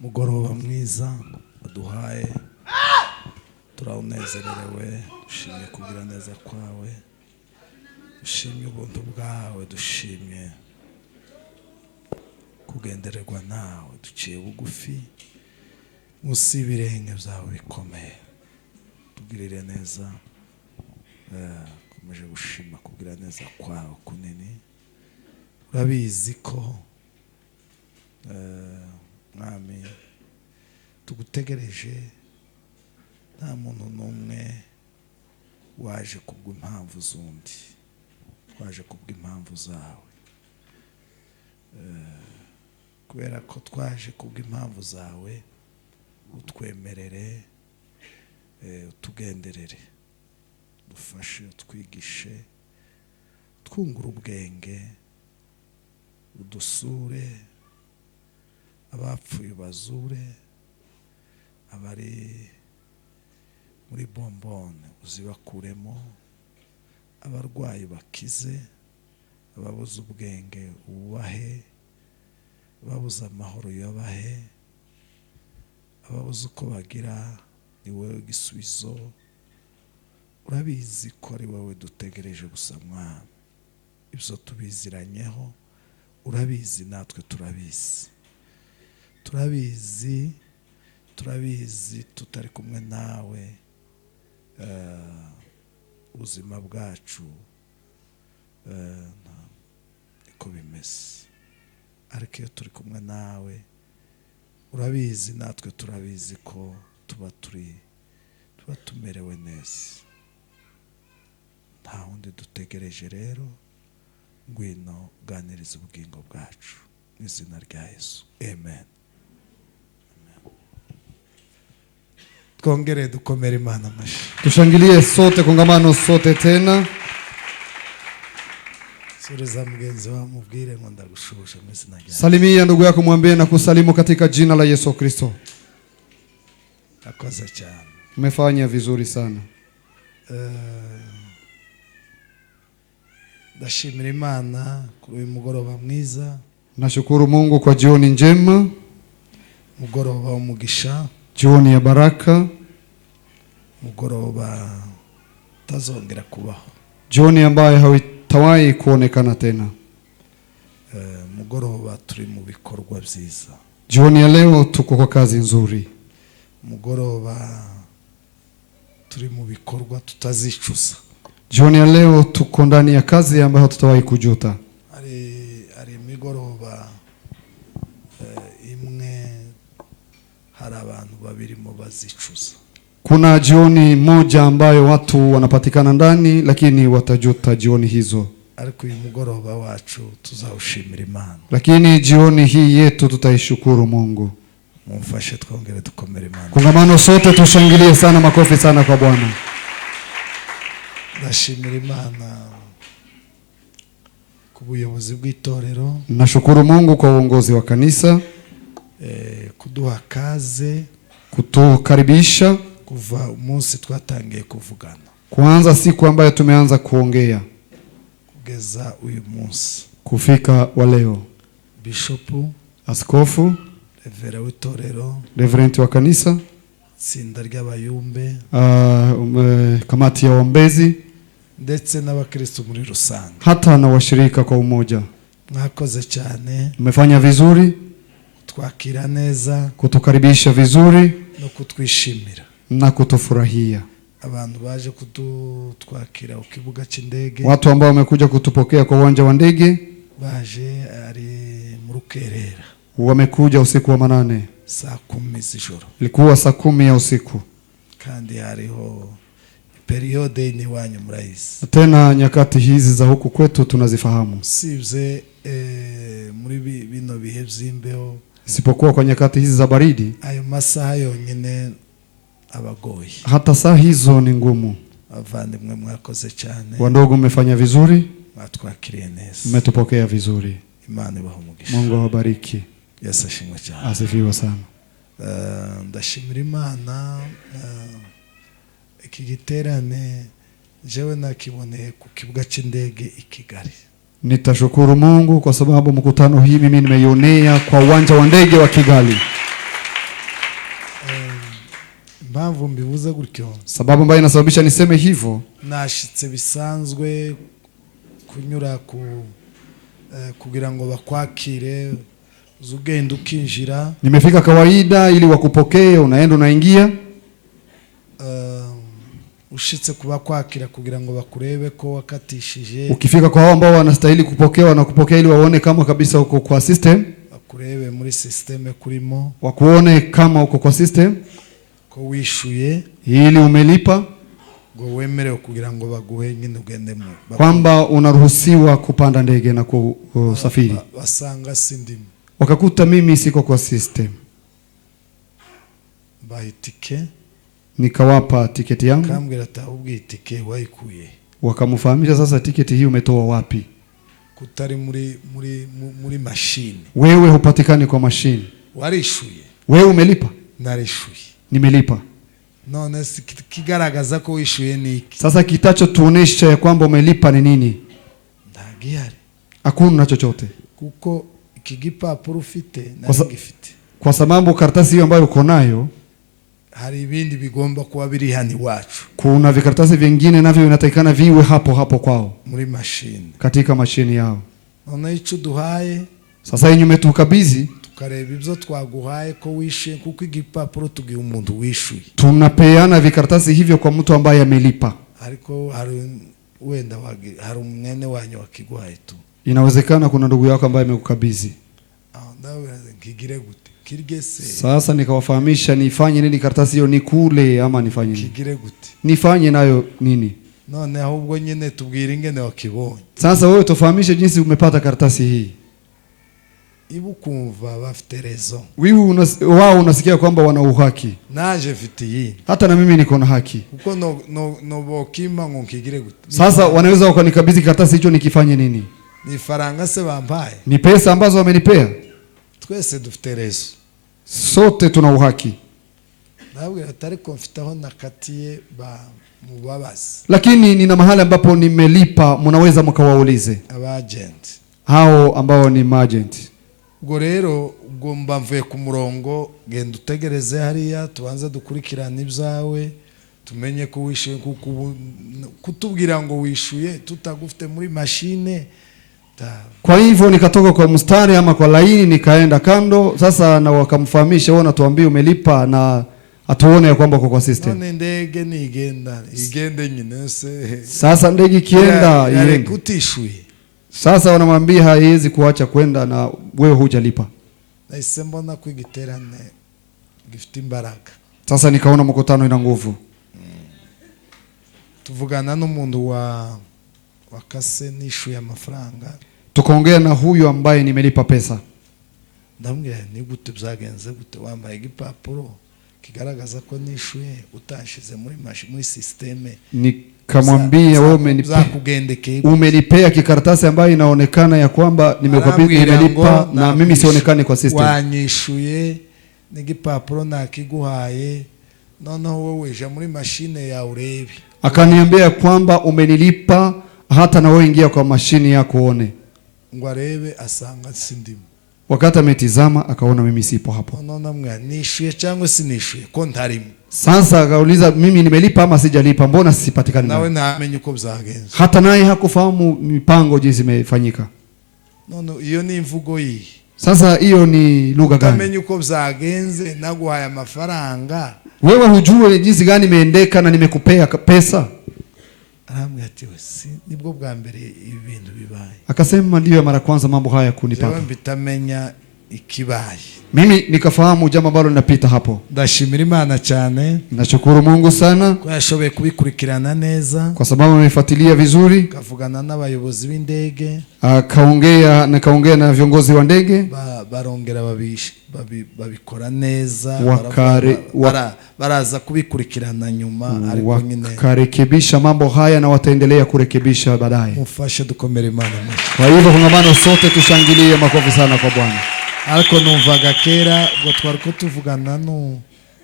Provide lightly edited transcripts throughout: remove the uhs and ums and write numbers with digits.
mugoroba mwiza waduhaye, turawunezerewe, dushimye kugira neza kwawe, dushimye ubuntu bwawe, dushimye kugendererwa nawe, duciye bugufi munsi y'ibirenge byawe bikomeye. Tugirire neza, komeje gushima kugira neza kwawe kunini. Urabizi ko mwami tugutegereje, nta muntu n'umwe waje kubw'impamvu z'undi, twaje kubw'impamvu zawe. Kubera ko twaje kubw'impamvu zawe, utwemerere, utugenderere, dufashe, utwigishe, twungura ubwenge, udusure, abapfuye bazure, abari muri bombone uzibakuremo, abarwayi bakize, ababuze ubwenge ubahe, ababuze amahoro yabahe, ababuze uko bagira, ni wowe igisubizo. Urabizi ko ari wowe dutegereje gusa mwami, ibyo tubiziranyeho, urabizi natwe turabizi tutari kumwe nawe, ubuzima bwacu niko bimeze. Ariko iyo turi kumwe nawe, urabizi natwe turabizi ko tuba tumerewe neza. Nta wundi dutegereje rero, ngwino uganiriza ubugingo bwacu mu izina rya Yesu, amen. Twongere dukomere Imana amashyi. Tushangilie sote kongamano sote tena. Suriza mgenzi wa mubwire ngo ndagushusha mu izina rya Yesu. Salimia ndugu yako, mwambie na kusalimu katika jina la Yesu Kristo. Akoze cyane. Umefanya vizuri sana. Ndashimira Imana kuri uyu mugoroba mwiza. Nashukuru Mungu kwa jioni njema, mugoroba w'umugisha, jioni ya baraka, mugoroba tazongera kubaho, jioni ambayo haitawahi kuonekana tena. Mugoroba turi mu bikorwa byiza, jioni ya leo tuko kwa kazi nzuri, mugoroba turi mu bikorwa tutazicuza, jioni ya leo tuko ndani ya kazi ambayo tutawahi kujuta. Ari migoroba imwe hari abantu babirimo bazicuza. Kuna jioni moja ambayo watu wanapatikana ndani lakini watajuta jioni hizo. Ariko uyu mugoroba wacu tuzawushimira Imana. Lakini jioni hii yetu tutaishukuru Mungu. Mumfashe twongere dukomere Imana. Kongamano sote tushangilie sana, makofi sana kwa Bwana. Ndashimira Imana ku buyobozi bw'itorero. Nashukuru Mungu kwa uongozi wa kanisa, kuduha kaze, kutukaribisha kuva umunsi twatangiye kuvugana, kuanza siku ambayo tumeanza kuongea kugeza uyu munsi, kufika wa leo. Bishopu, askofu, revera w'itorero, reverend wa kanisa, tsinda ry'abayumbe, kamati ya waombezi, ndetse n'abakristo muri rusange, hata na washirika kwa umoja. Mwakoze cyane, mmefanya vizuri, twakira neza, kutukaribisha vizuri no kutwishimira na kutufurahia. Abantu baje kutwakira ku kibuga cy'indege, watu ambao wamekuja kutupokea kwa uwanja wa ndege, baje ari mu rukerera, wamekuja usiku wa manane, saa 10 z'ijoro. ilikuwa saa 10 ya usiku. Kandi hariho periode ni wanyu murayizi, tena nyakati hizi za huku kwetu tunazifahamu. sibye muri bino bihe by'imbeho, isipokuwa kwa nyakati hizi za baridi, ayo masaha yonyine abagoye, hata saa hizo ni ngumu. Abavandimwe mwakoze cyane, wandogo mmefanya vizuri, mwatwakiriye neza, mmetupokea vizuri. Imana ibahe umugisha. Mungu awabariki. Yesu ashimwe cyane. Asifiwe sana. Ndashimira Imana, iki giterane jewe nakiboneye ku kibuga cy'indege i Kigali. Nitashukuru Mungu kwa sababu mkutano hii mimi nimeionea kwa uwanja wa ndege wa Kigali. impamvu mbivuze gutyo, Sababu ambayo inasababisha niseme hivyo, nashitse bisanzwe kunyura kugira ngo bakwakire, uzugenda ukinjira. nimefika kawaida ili wakupokee, unaenda unaingia. Ushitse kubakwakira kugira ngo bakurebe ko wakatishije. Ukifika kwa hao ambao wanastahili kupokewa na kupokea ili waone kama kabisa uko kwa system, bakurebe muri system kurimo, wakuone kama uko kwa system, ko wishuye ili umelipa, ngo wemerewe kugira ngo baguhe nyine ugendemo, kwamba unaruhusiwa kupanda ndege na kusafiri. Basanga sindimo, Wakakuta mimi siko kwa system, bahitike, nikawapa tiketi yangu. kambwira atahubwi itike wayikuye, Wakamfahamisha sasa tiketi hii umetoa wapi? kutari muri machine. Wewe hupatikani kwa machine. Warishuye? Wewe umelipa? Narishuye. Nimelipa. None kigaragaza ko wishuye niki? Sasa kitacho tuonesha ya kwamba umelipa ni nini? Ndagihari. Hakuna chochote. Kuko ikigipapuro ufite na ngifite. Kwa sababu karatasi hiyo ambayo uko nayo, hari ibindi bigomba kuba biri hani wacu. Kuna vikaratasi vingine navyo vinatakikana viwe hapo hapo kwao, muri machine, katika machine yao. None ico duhaye, sasa yenye umetukabidhi, tukareba ibyo twaguhaye ko wishe, kuko igipapuro tugiye umuntu wishuye. Tunapeana vikaratasi hivyo kwa mtu ambaye amelipa. Ariko wenda hari umwene wanyu wakiguhaye tu. Inawezekana kuna ndugu yako ambaye amekukabidhi. Ndawe ngigire gute? Kirigese. Sasa nikawafahamisha nifanye nini karatasi hiyo, nikule ama nifanye nini? Kigire gute? Nifanye nayo nini? None ahubwo nyine tubwire ingene wakibonye. Sasa wewe tufahamishe jinsi umepata karatasi hii. Ibu kumva bafite rezo. Wao unasikia kwamba wana uhaki. Naje mfite yini. Hata na mimi niko na haki. Kuko no bokima ngo nkigire gute? Sasa wanaweza wakanikabidhi karatasi hicho nikifanye nini? Ni faranga se bampaye. Ni pesa ambazo wamenipea. Twese dufite rezo. Sote tuna uhaki. Nawe atari konfitaho nakatiye ba mubabazi. Lakini nina mahali ambapo nimelipa, mnaweza mkawaulize. Abagent. Hao ambao ni agent. Ubwo rero ubwo mbamvuye ku murongo, genda utegereze hariya tubanza dukurikirana ibyawe, tumenye ko wishuye, kuko kutubwira ngo wishuye tutagufite muri machine. Kwa hivyo nikatoka kwa mstari ama kwa laini nikaenda kando. Sasa na wakamfahamisha, wao natuambia umelipa na atuone ya kwamba uko kwa system. None ndege ni igende nyine se. Sasa ndege ikienda iende. Kutishuye. Sasa wanamwambia haiwezi kuacha kwenda na wewe hujalipa. Nahise mbona kwigiterane gifite imbaraga. Sasa nikaona mkutano ina nguvu. Tuvugana n'umuntu wakase nishuye amafaranga. Tukaongea na huyu ambaye nimelipa pesa. Ndambwira ni gute byagenze gute, wambaye igipapuro kigaragaza ko nishuye utashize muri systeme. Nikamwambia wewe umenipea kikaratasi ambayo inaonekana ya kwamba nimelipa na mimi sionekane kwa system. Wanyishuye n'igipapuro nakiguhaye, noneho wowe weje muri machine ya urebe. Akaniambia kwamba umenilipa, hata na wewe ingia kwa mashini yako uone. Ngo arebe asanga sindimo. Wakati ametizama akaona mimi sipo hapo. None mwa nishuye cyangwa sinishuye ko ntarimo. Sasa akauliza mimi nimelipa ama sijalipa, mbona sipatikani? Nawe namenye uko byagenze. Hata naye hakufahamu mipango jinsi imefanyika. None iyo ni imvugo yi. Sasa hiyo ni lugha gani? Namenye uko byagenze naguhaye amafaranga. Wewe hujue jinsi gani imeendeka na nimekupea pesa? Aramwe ati wese nibwo bwa mbere ibintu bibaye. Akasema ndio mara kwanza mambo haya kunipata. Jewe mbitamenya ikibaye. Mimi nikafahamu jambo ambalo linapita hapo. Ndashimira Imana cyane. Nashukuru Mungu sana kwa yashoboye kubikurikirana neza, kwa sababu amefuatilia vizuri. Kavugana n'abayobozi b'indege, akaongea na viongozi wa ndege, barongera babikora neza, baraza kubikurikirana nyuma, ariko nyine wakarekebisha mambo haya na wataendelea kurekebisha baadaye. Mufashe dukomere Imana. Kwa hivyo kongamano sote tushangilie, makofi sana kwa Bwana. Ariko numvaga kera ngo twariko tuvugana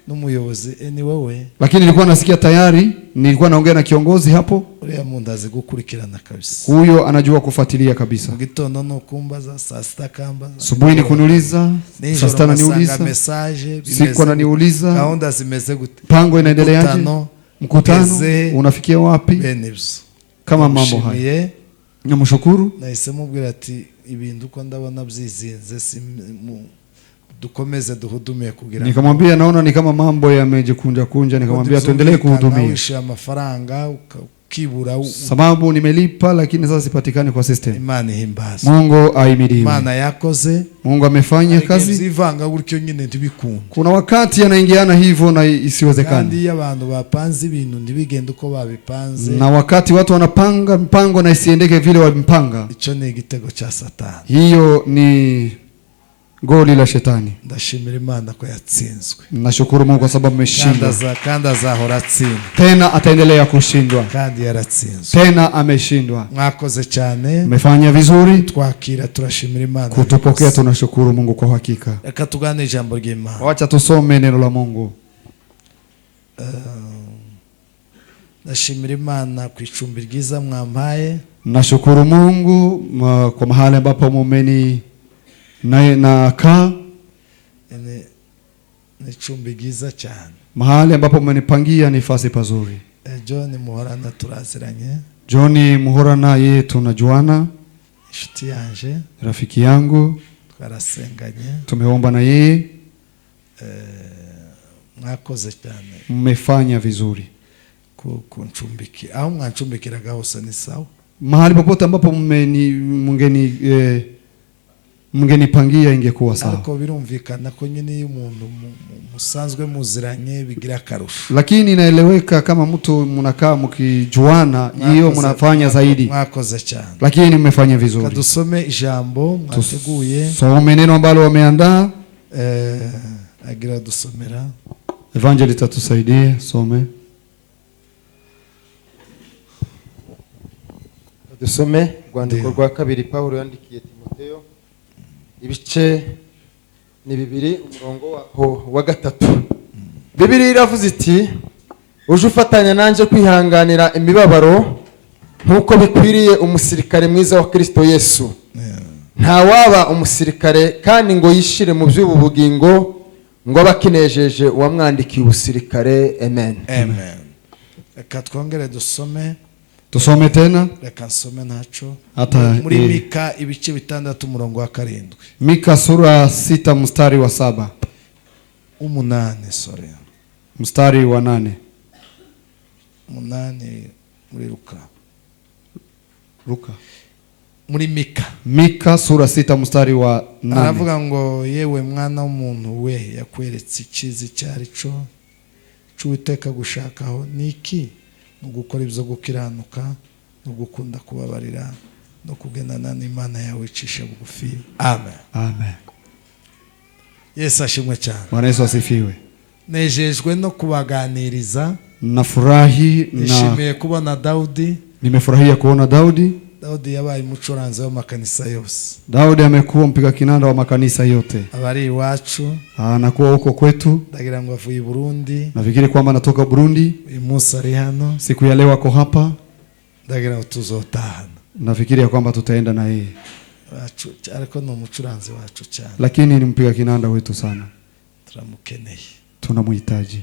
n'umuyobozi ni wowe, lakini nilikuwa nasikia tayari, nilikuwa naongea na kiongozi hapo. uriya muntu azi gukurikirana kabisa. Huyo anajua kufuatilia kabisa. Mu gitondo no kumbaza, saa sita kambaza, Asubuhi ni kuniuliza, saa sita ananiuliza, message siku ananiuliza kaunda zimeze gute, pango inaendeleaje, mkutano unafikia wapi, benibyo kama mambo haya. Namshukuru, nahise mubwira ati ibintu uko ndabona byizinze, dukomeze duhudumiye kugira. Nikamwambia naona ni kama mambo yamejikunja kunja, nikamwambia tuendelee kuhudumia. Uisha mafaranga ukibura, sababu nimelipa lakini sasa sipatikani kwa system. Imana ihimbaza, Mungu ahimidiwe. Imana yakoze, Mungu amefanya kazi. Zivanga gutyo nyine ntibikunda. Kuna wakati anaingiana hivyo na isiwezekana. Kandi abantu bapanze ibintu ntibigende uko babipanze. Na wakati watu wanapanga mpango na isiendeke vile walimpanga, ico ni igitego cha Satani. Hiyo ni goli la shetani. Ndashimira Imana ko yatsinzwe. Nashukuru Mungu kwa sababu ameshinda. Kandi azahora atsinda. Tena ataendelea kushindwa. Kandi yaratsinzwe. Tena ameshindwa. Mwakoze cyane. Umefanya vizuri. Twakira turashimira Imana. Kutupokea tunashukuru Mungu kwa hakika. Reka tugane ijambo ry'Imana. Wacha tusome neno la Mungu. Ndashimira Imana ku icumbi ryiza mwampaye. Nashukuru Mungu kwa mahali ambapo mumeni na kaa. Ni icumbi ryiza cyane. Mahali ambapo mmenipangia ni fasi pazuri. John Muhorana turaziranye. John Muhorana yeye tunajuana. Inshuti yanje, rafiki yangu, twarasenganye. Tumeomba na yeye. Mwakoze cyane. Mmefanya vizuri kunchumbiki. Aho mwanchumbikiraga hose ni sawa. Mahali popote ambapo mngenipangia ingekuwa sawa. Ariko birumvikana ko nyine umuntu musanzwe muziranye bigira karusho. Lakini inaeleweka kama mtu mnakaa mkijuana, hiyo mnafanya zaidi. Mwakoze cyane. Lakini mmefanya vizuri. Kadusome ijambo mwateguye. Some neno ambalo wameandaa. Agira dusomera. Evangelist atusaidie, some. Dusome rwandiko rwa kabiri Paulo yandikiye Timoteyo, ibice ni 2 umurongo wa 3. Bibiliya iravuze iti, uje ufatanya nanje kwihanganira imibabaro nkuko bikwiriye umusirikare mwiza wa Kristo Yesu. Nta waba umusirikare kandi ngo yishire mu by'ubu bugingo ngo abakinejeje uwamwandikiye ubusirikare. Amen. Amen. Reka twongere dusome. Tusome tena. Reka nsome nacho. Hata muri Mika ibice 6 umurongo wa 7. Mika sura 6 mstari wa 7. 8 sorry. Mstari wa 8. 8 muri Luka. Muri Mika sura 6 mstari wa 8. Aravuga ngo yewe mwana w'umuntu we yakweretse ikizi cyari cyo cy'Uwiteka gushakaho niki, no gukora ibyo gukiranuka, no gukunda kubabarira, no kugendana n'Imana yawe icisha bugufi. Amen. Amen. Yesu ashimwe cyane. Bwana Yesu asifiwe. Nejejwe no kubaganiriza. Nafurahi nishimiye kubona Daudi. Nimefurahia kuona Daudi. Daudi yabaye umucuranzi wa makanisa yose. Daudi amekuwa mpiga kinanda wa makanisa yote. Abari iwacu. Anakuwa huko kwetu. Ndagira ngo avuye Burundi. Nafikiri kwamba anatoka Burundi. Uyu munsi ari hano. Siku ya leo ako hapa. Ndagira ngo tuzotahana. Nafikiri ya kwamba tutaenda na yeye. Wacu ariko no umucuranzi wacu cyane. Lakini ni mpiga kinanda wetu sana. Turamukeneye. Tunamhitaji.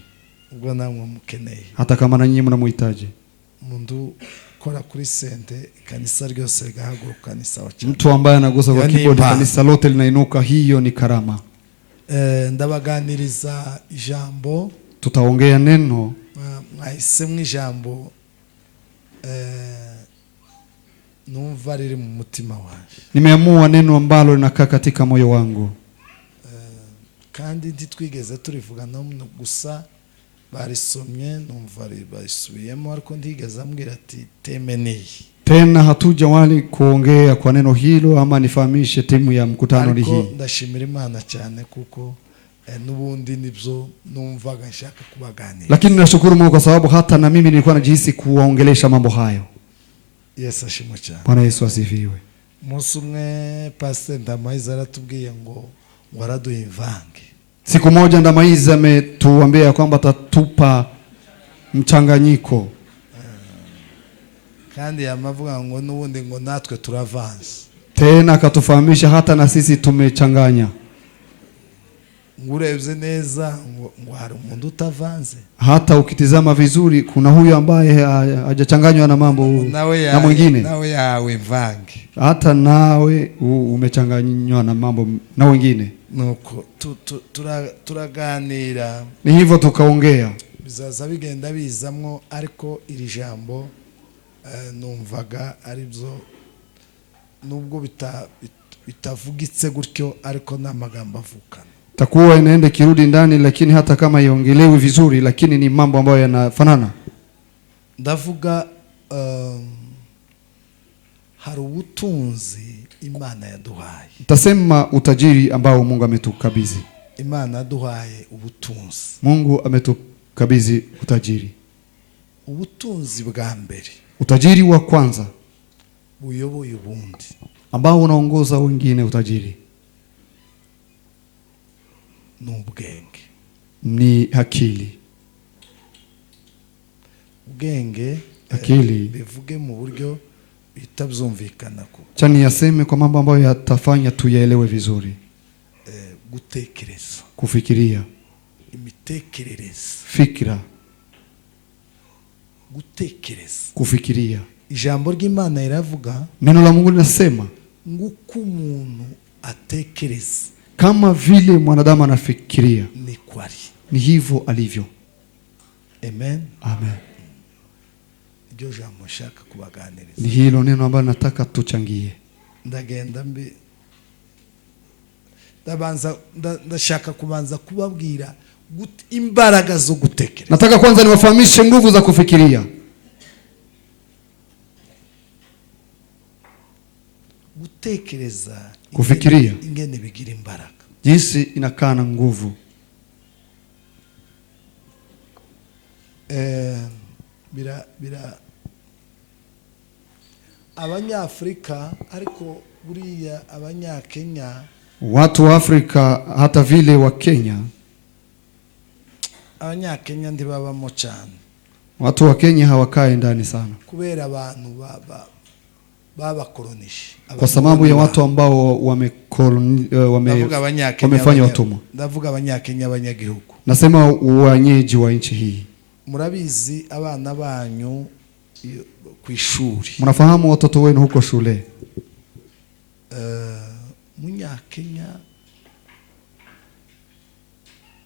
Ubwo namwe mukeneye. Hata kama na nyinyi mnamhitaji. Mundu kora kuri sente kanisa ryose gahaguruka ni sawa cyane. Mtu ambaye anagusa kwa keyboard kanisa lote linainuka, hiyo ni karama. Ndabaganiriza ijambo. Tutaongea neno. Mwahisemo ijambo numva riri mu mutima wanje. Nimeamua neno ambalo linakaa katika moyo wangu. Kandi ntitwigeze turivuga no gusa barisomye numva barisubiyemo, ariko ndigeze ambwira ati teme niyi. Tena hatuja wali kuongea kwa neno hilo ama nifahamishe timu ya mkutano ni hii. Ariko ndashimira Imana cyane kuko nubundi nibyo numvaga nshaka kubaganira. Lakini nashukuru Mungu kwa sababu hata na mimi nilikuwa najihisi kuwaongelesha mambo hayo. Yesu ashimwe cyane. Bwana Yesu asifiwe. Umunsi umwe Pastor Ndamayiza aratubwiye ngo waraduha imvange. Siku moja Ndamaizi ametuambia kwamba atatupa mchanganyiko, kandi yamavuga ngo n'ubundi ngo natwe turavanze. tena akatufahamisha hata na sisi tumechanganya. Ngurebye neza ngo hari umuntu utavanze. Hata ukitizama vizuri kuna huyu ambaye hajachanganywa na mambo na mwingine. Nawe yawe mvange. Hata nawe umechanganywa na mambo na wengine. Nuko turaganira. Ni hivyo tukaongea. Bizaza bigenda bizamwo, ariko iri jambo numvaga ari byo, nubwo bitavugitse gutyo, ariko n'amagambo avukana. Takuwa inaenda kirudi ndani, lakini hata kama iongelewi vizuri, lakini ni mambo ambayo yanafanana. Ndavuga hari ubutunzi Imana yaduhaye. Tasema utajiri ambao Mungu ametukabidhi. Imana yaduhaye ubutunzi. Mungu ametukabidhi utajiri. Ubutunzi bwa mbere, utajiri wa kwanza buyoboye ubundi, ambao unaongoza wengine, utajiri n'ubwenge, ni akili. Ubwenge, akili bivuge mu buryo bitabyumvikana ko chani yaseme kwa mambo ambayo yatafanya tuyaelewe vizuri. Gutekereza, kufikiria, imitekerereze, fikra, gutekereza, kufikiria. Ijambo ry'Imana iravuga, neno la Mungu linasema nguko umuntu atekereza, kama vile mwanadamu anafikiria ni kwari, ni hivyo alivyo. Amen. Amen. Iryo jambo nshaka kubaganiriza. Ni hilo neno ambalo nataka tuchangie. Ndagenda ndashaka kubanza kubabwira imbaraga zo gutekereza. Nataka kwanza niwafahamishe nguvu za kufikiria. Gutekereza, kufikiria, ingene bigira imbaraga, jinsi inakaa na nguvu. Abanyafrika, ariko buriya Abanyakenya, watu wa Afrika hata vile wa Kenya, Abanyakenya ndibabamo cyane. Watu wa Kenya hawakai ndani sana, kubera abantu babakolonisha, kwa sababu ya watu ambao wamefanya watumwa. Ndavuga Abanyakenya, abanyagihugu. Nasema wenyeji wa nchi hii. Murabizi abana banyu ku ishuri, mnafahamu watoto wenu huko shule. Munyakenya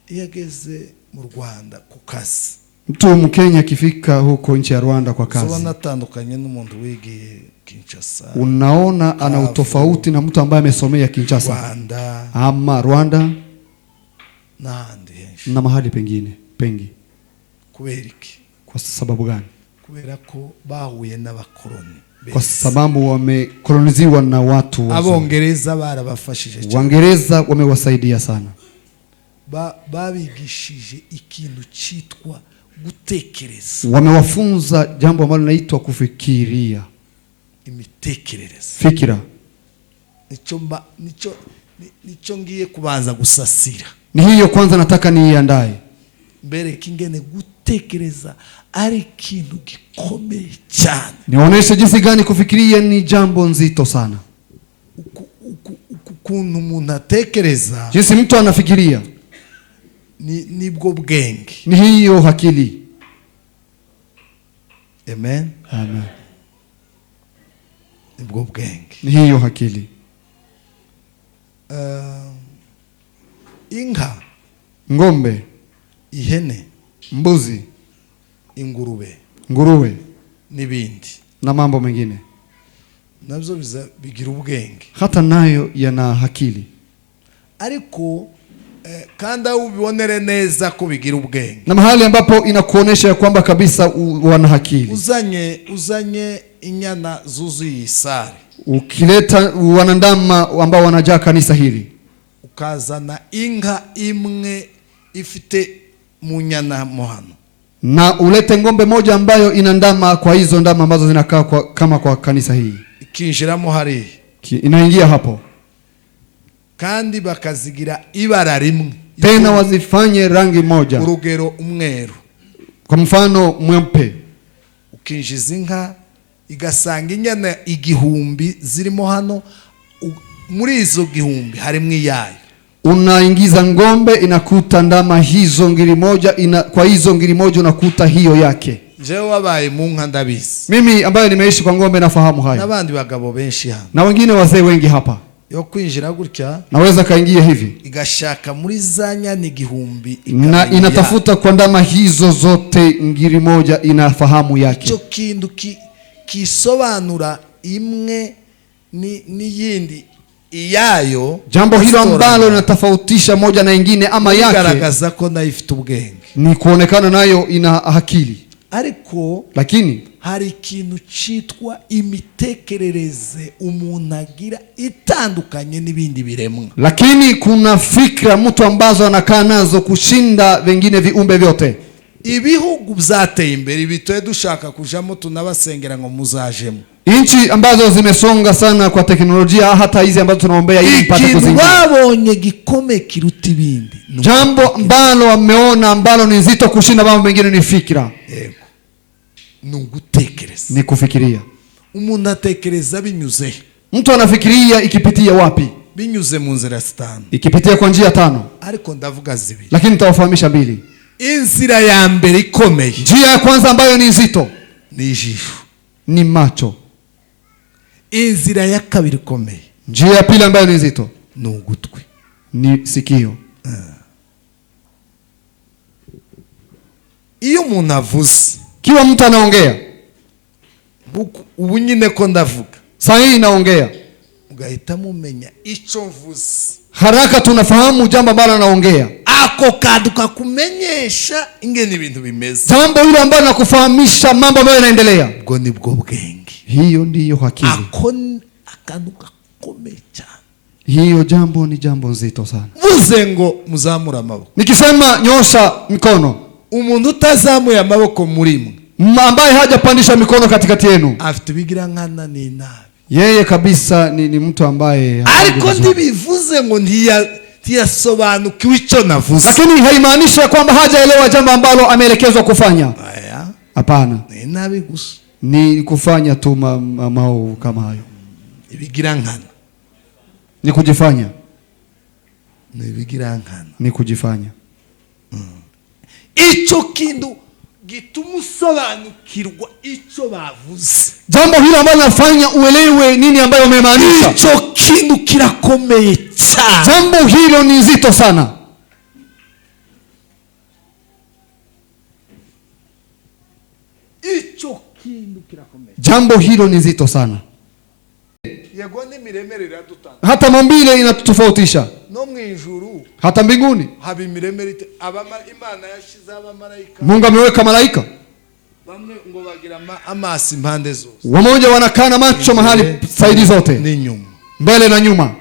yageze mu Rwanda ku kazi, mtu Mkenya akifika huko nchi ya Rwanda kwa kazi, so natandukanye n'umuntu wigiye Kinshasa. Unaona ana utofauti na mtu ambaye amesomea Kinshasa, Rwanda, ama Rwanda na mahali pengine pengi. Kuberiki? Kwa sababu gani? Kubera ko bahuye n'abakoloni. Kwa sababu wamekoloniziwa na watu wazungu. Abongereza barabafashije cyane. Waingereza wamewasaidia sana. Babigishije ikintu cyitwa gutekereza. Wamewafunza jambo ambalo linaitwa kufikiria. Imitekerereze. Fikira. Nico ngiye kubanza gusasira. Ni hiyo kwanza nataka niiandae. Mbere kingene gutekereza ari ikintu gikomeye cyane. Nionyeshe jinsi gani kufikiria ni jambo nzito sana. Ukuntu umuntu atekereza, jinsi mtu anafikiria, nibwo bwenge, ni hiyo akili. Amen. Amen. Nibwo bwenge, ni hiyo akili. Inka, ngombe, ihene, mbuzi, ingurube, nguruwe n'ibindi na mambo mengine, nabyo bigira ubwenge, hata nayo yana akili. Ariko kandi ubibonere neza ko bigira ubwenge, na mahali ambapo inakuonesha kwamba kabisa wana akili. Uzanye inyana zuzuye isari, ukileta wanandama ambao wanajaa kanisa hili, ukazana inka imwe ifite munyana mohano, na ulete ngombe moja ambayo ina ndama kwa hizo ndama ambazo zinakaa kama kwa kanisa hii, ikinjiramo hari inaingia hapo, kandi bakazigira ibara rimwe, tena wazifanye rangi moja. Urugero umweru, Kwa mfano mweupe, ukinjiza inka igasanga inyana 1000 zirimo hano, muri izo 1000 harimo iyayo. unaingiza ngombe inakuta ndama hizo ngiri moja, kwa hizo ngiri moja unakuta hiyo yake. Jewe wabaye mu nka ndabizi. Mimi ambaye nimeishi kwa ngombe nafahamu hayo. Nabandi bagabo benshi hano. Na wengine wazee wengi hapa. Yo kwinjira gutya naweza kaingia hivi igashaka muri za nyani 1000 na inatafuta kwa ndama hizo zote ngiri moja, inafahamu yake. Cyo kindu kisobanura imwe ni yindi iyayo, jambo hilo ambalo linatofautisha moja na nyingine ama yake, garagaza ko nayo ifite ubwenge, ni kuonekana nayo ina akili. Ariko lakini hari ikintu citwa imitekerereze umuntu agira itandukanye n'ibindi biremwa. Lakini kuna fikra mtu ambazo anakaa nazo kushinda vingine viumbe vyote. Ibihugu byateye imbere bitoye dushaka kujamo tunabasengera ngo muzajemo. Inchi ambazo zimesonga sana kwa teknolojia, hata hizi ambazo tunaombea ili mpate kuzingia. Wabonye gikome kiruta ibindi. Jambo ambalo wameona ambalo ni nzito kushinda mambo mengine ni fikra. Yego. Nugutekereza. Ni kufikiria. Umuntu atekereza binyuze. Mtu anafikiria ikipitia wapi? Binyuze mu nzira 5. Ikipitia kwa njia 5. Ariko ndavuga zibiri. Lakini nitawafahamisha 2. Inzira ya mbere ikomeye. Njia ya kwanza ambayo ni nzito ni ijisho. Ni macho. Inzira ya kabiri ikomeye. Njia ya pili ambayo ni nzito ni ugutwi. Ni sikio. Iyo umuntu avuze, kiwa mtu anaongea, ubu nyine ko ndavuga, saa hii naongea, ugahita mumenya ico mvuze. Haraka tunafahamu jambo ambalo anaongea. Ako kaduka kumenyesha ingene ibintu bimeze. Jambo hilo ambalo nakufahamisha mambo ambayo yanaendelea. Ubwo ni bwo bwenge. Hiyo ndiyo akili. Akaduka komecha. Hiyo jambo ni jambo nzito sana. Vuze ngo muzamura amaboko. Nikisema nyosha mikono, umuntu utazamuye amaboko muri mwe, ambaye hajapandisha mikono katikati yenu, afite bigira nkana ni nabi. Yeye kabisa ni mtu ambaye ariko ndibivuze ngo ntiyasobanukiwe icyo navuze. Lakini haimaanishi kwamba hajaelewa jambo ambalo ameelekezwa kufanya. Hapana. Ni nabi gusa. Ni kufanya tu mamao kama hayo. Ibigira nkana. Ni kujifanya. Ni ibigira nkana. Ni kujifanya. Ico kindu gituma usobanukirwa icyo bavuze. Jambo hilo ambalo nafanya uelewe nini ambayo umemaanisha. Ico kindu kirakomeye cyane. Jambo hilo ni nzito sana. Ico kindu kirakomeye. Jambo hilo ni nzito sana. Yego ni miremerera dutanga. Hata maumbile inatutofautisha. No mwijuru. Hata mbinguni. Haba imiremerite Imana yashize abamalaika. Mungu ameweka malaika. Bamwe ngo bagira amasi impande zose. Wamoja wanakaa na macho mahali saidi zote. Ni nyuma. Mbele na nyuma.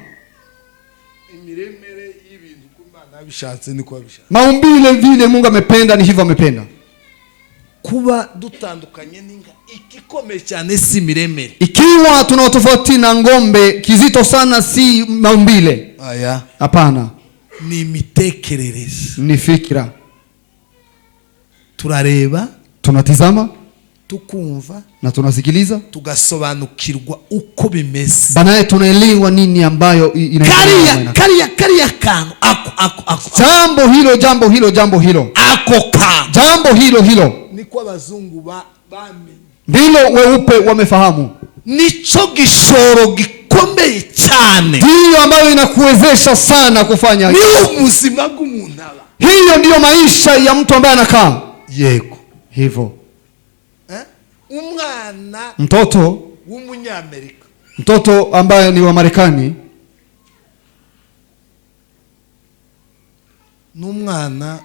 Imiremere y'ibintu kumana bishatse ni kwa bishatse. Maumbile vile Mungu amependa ni hivyo amependa. Kuba dutandukanye n'inka ikikomeye cyane si miremere. Ikiwa tunatofauti na ngombe, kizito sana si maumbile. Aya. Hapana. Ni imitekerereze. Ni fikra. Turareba, tunatizama, tukumva na tunasikiliza, tugasobanukirwa uko bimeze. Banaye tunaelewa nini ambayo inaendelea. Kariya kantu ako. Jambo hilo. Ako kantu. Jambo hilo. Niko abazungu bamenye. Ndilo weupe wamefahamu. Nico gishoro gikomeye cyane. Ndiyo ambayo inakuwezesha sana kufanya. Ni ubuzima bw'umuntu aba. Hiyo ndiyo maisha ya mtu ambaye anakaa. Yego. Hivyo. Umwana. Mtoto. W'umunyamerika. Mtoto ambaye ni wa Marekani. N'umwana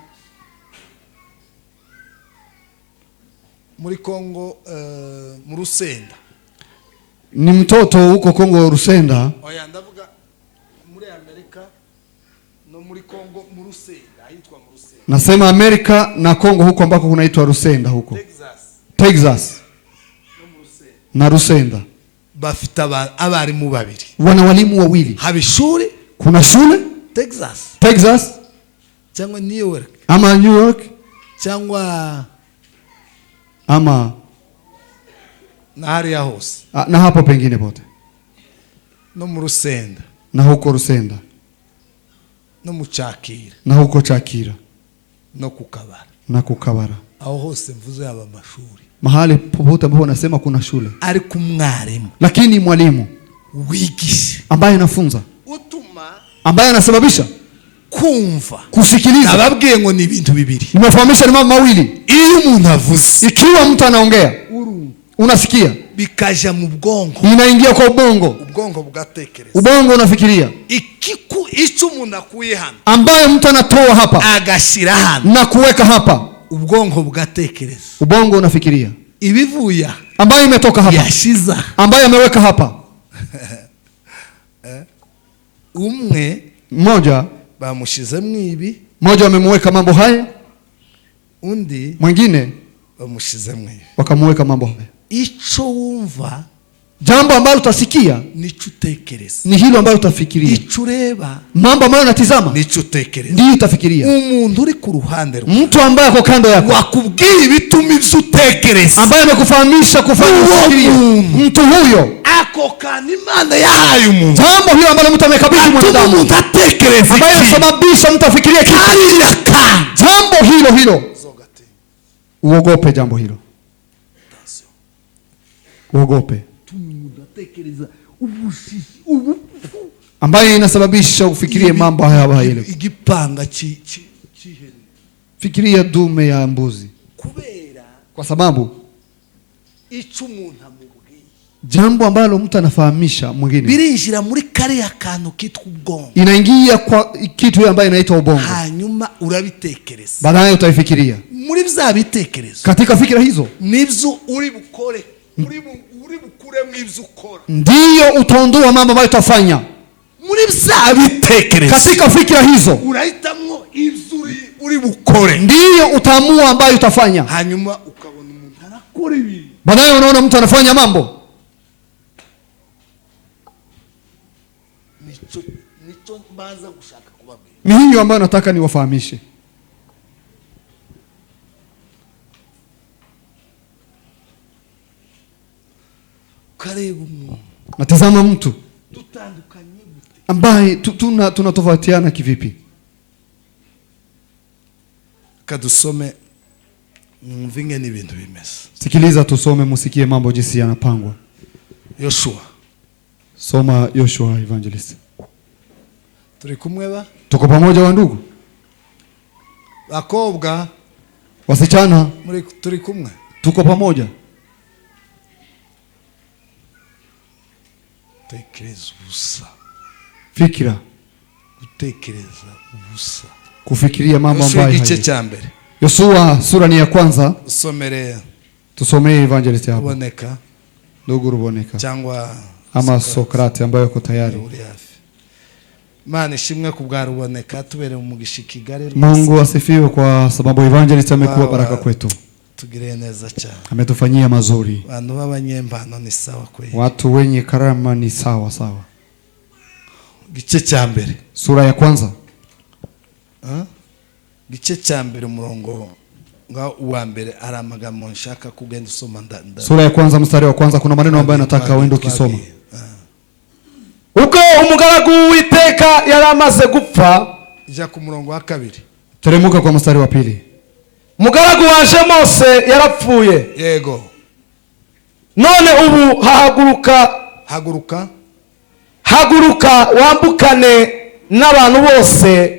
muri Kongo mu Rusenda. Ni mtoto huko Kongo Rusenda. Oya ndavuga muri Amerika no muri Kongo mu Rusenda, ahitwa mu Rusenda. Nasema Amerika na Kongo huko ambako kunaitwa Rusenda huko. Texas. No mu Rusenda. Na Rusenda. Bafite abarimu babiri. Wana walimu wawili. Haba ishuri. Kuna shule. Texas. cyangwa New York ama New York cyangwa ama na hariya hose na hapo pengine pote, no mu Rusenda na huko Rusenda, no mu Cyakira na huko Chakira, no ku Kabara, na kukabara, aho hose mvuze yaba amashuri, mahali popote ambapo nasema kuna shule, ariko umwarimu lakini mwalimu wigisha ambaye anafunza, utuma ambaye anasababisha kumva, kusikiliza. nababwiye ngo ni ibintu bibiri. Nimefahamisha ni mambo mawili. Iyo umuntu avuze, Ikiwa mtu anaongea, unasikia, bikaja mu bwonko, inaingia kwa ubongo, ubwonko bugatekereza, ubongo unafikiria, icyo umuntu akuye hano ambaye mtu anatoa hapa agashira hano na kuweka hapa, ubwonko bugatekereza, ubongo unafikiria, ibivuya ambaye imetoka hapa, yashiza, ambaye ameweka hapa. umwe Mmoja bamushizemo ibi, mmoja wamemweka mambo haya, undi mwingine bamushizemo ibi. wakamweka mambo haya. Ico wumva Jambo ambalo utasikia nico utekereza, ni hilo ambalo utafikiria. ico ureba Mambo ambayo unatizama nico utekereza. ndio utafikiria. Umuntu uri ku ruhande rwe, Mtu ambaye ako kando yako, wakubwiye ibituma ivyo utekereza, ambaye amekufahamisha kufanya Uwo kufikiria, muntu. mtu huyo, ako kana Imana yahaye umuntu, jambo hilo ambalo mtu amekabidhi atuma mwanadamu, umuntu atekereza ambaye iki, anasababisha mtu afikirie kitu, kariya kana jambo hilo uogope jambo hilo, uogope, ambaye inasababisha ufikirie mambo haya haya. igipanga Fikiria dume ya mbuzi, kubera kwa sababu ico umuntu amubwiye, jambo ambalo mtu anafahamisha mwingine birinjira muri kariya kantu kitwa ubwonko, inaingia kwa kitu hiyo ambayo inaitwa ubongo, hanyuma urabitekereza, baadaye utaifikiria. muri vya bitekerezo Katika fikira hizo nivyo uri bukore, uri bukuremo ivyo ukora, ndiyo utaondoa mambo ambayo utafanya. muri vya bitekerezo Katika fikira hizo urahitamwo ivyo uri bukore, ndiyo utaamua ambayo utafanya. hanyuma ukabona umuntu arakora ibintu, Baadaye unaona mtu anafanya mambo. nico mbaza gushaka kubabwira. Ni hiyo ambayo nataka niwafahamishe. Kareba umuntu, Natazama mtu tutandukanye gute, ambaye tunatofautiana kivipi? kadusome mwumve ingene ibintu bimeze. Sikiliza tusome, musikie mambo jinsi yanapangwa. Yoshua, Soma Yoshua Evangelist. turi kumwe ba Tuko pamoja wa ndugu? bakobwa, Wasichana, turi kumwe? tuko pamoja. Tekereza ubusa, Fikira, gutekereza ubusa. kufikiria mambo Yoshua ambayo igice hayo. cya mbere, Yoshua sura ni ya kwanza. usomere Tusomee Evangelist hapa. uboneka Ndugu Ruboneka cyangwa ama Sokrate ambaye yuko tayari. uri hafi. Imana ishimwe ku bwa Ruboneka, tubere umugisha Kigali rwose. Mungu asifiwe kwa sababu Evangelist amekuwa baraka kwetu. Tugireye neza cyane. Ametufanyia mazuri. Abantu b'abanyempano ni sawa kweli. Watu wenye karama ni sawa sawa. Gice cya mbere, Sura ya kwanza. gice cya mbere umurongo nga uwa mbere ari amagambo nshaka kugenda usoma Sura ya kwanza mstari wa kwanza kuna maneno ambayo nataka uende ukisoma. ubwo umugaragu w'Uwiteka yari amaze gupfa, ija ku murongo wa kabiri. Teremuka kwa mstari wa pili. umugaragu waje Mose yarapfuye, Yego, none ubu haguruka wambukane n'abantu bose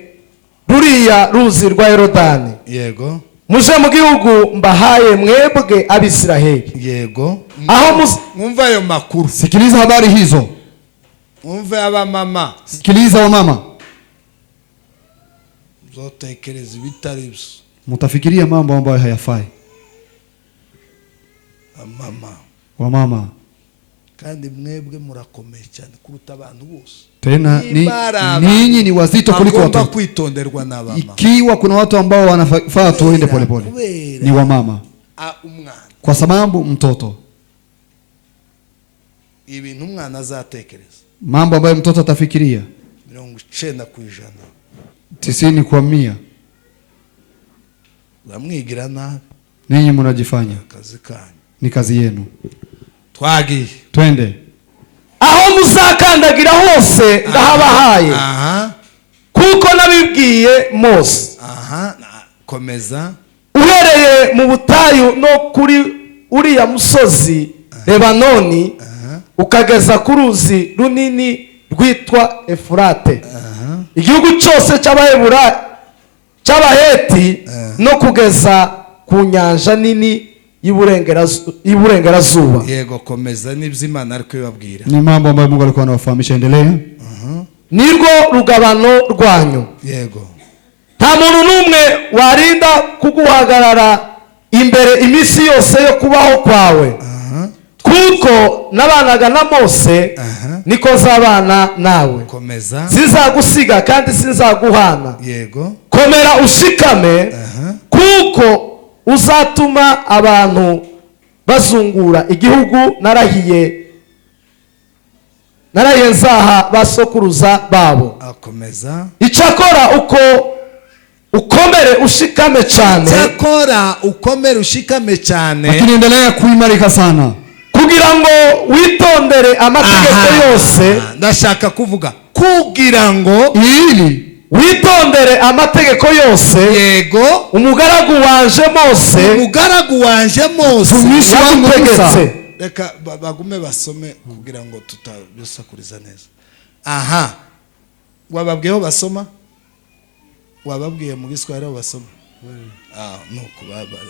ruriya ruzi rwa Yorodani, yego, muje mu gihugu mbahaye mwebwe Abisiraheli. yego. Aho Mwumva ayo makuru, Sikiliza habari hizo. mwumve abamama, Sikiliza wa mama. zotekereza ibitari byo. Mutafikiria mambo ambayo hayafai. Mama, Wa mama. kandi mwebwe murakomeye cyane kuruta abantu bose. Tena ninyi ni wazito kuliko Agomba watoto. kwitonderwa n'abama. Ikiwa kuna watu ambao wanafaa tuende polepole, ni wa mama. Umwana, Kwa sababu mtoto, ibintu umwana azatekereza mambo ambayo mtoto atafikiria 90%, 90 kwa 100 uramwigira nabi. Ninyi mnajifanya. Akazi kanyu. Ni kazi yenu. Twagiye. Twende. aho muzakandagira hose ndahabahaye kuko nabibwiye Mose. Komeza. Uhereye mu butayu no kuri uriya musozi Lebanoni ukageza ku ruzi runini rwitwa Efurate, igihugu cyose cy'Abaheti no kugeza ku nyanja nini y'Iburengerazuba. Yego, komeza nibyo Imana ari kubabwira. Ni mambo ambayo Mungu alikuwa anawafahamisha. Endelea. Nirwo rugabano rwanyu. Yego. Nta muntu n'umwe warinda kuguhagarara imbere iminsi yose yo kubaho kwawe. Kuko nabanaga na Mose niko zabana nawe. Komeza. Sinzagusiga kandi sinzaguhana. Yego. Komera ushikame kuko uzatuma abantu bazungura igihugu narahiye nzaha basokuruza babo. Akomeza. Icyakora uko ukomere ushikame cyane. Icyakora ukomere ushikame cyane. Lakini endelea kuimarika sana. Kugira ngo witondere amategeko yose. Ndashaka kuvuga kugira ngo ili witondere amategeko yose. Yego. Umugaragu wanje Mose tumishi wangu Musa. Reka bagume basome kugira ngo tutabisakuriza neza. Wababwiyeho basoma? Wababwiye mu Giswahili aho basoma? Nuko babare.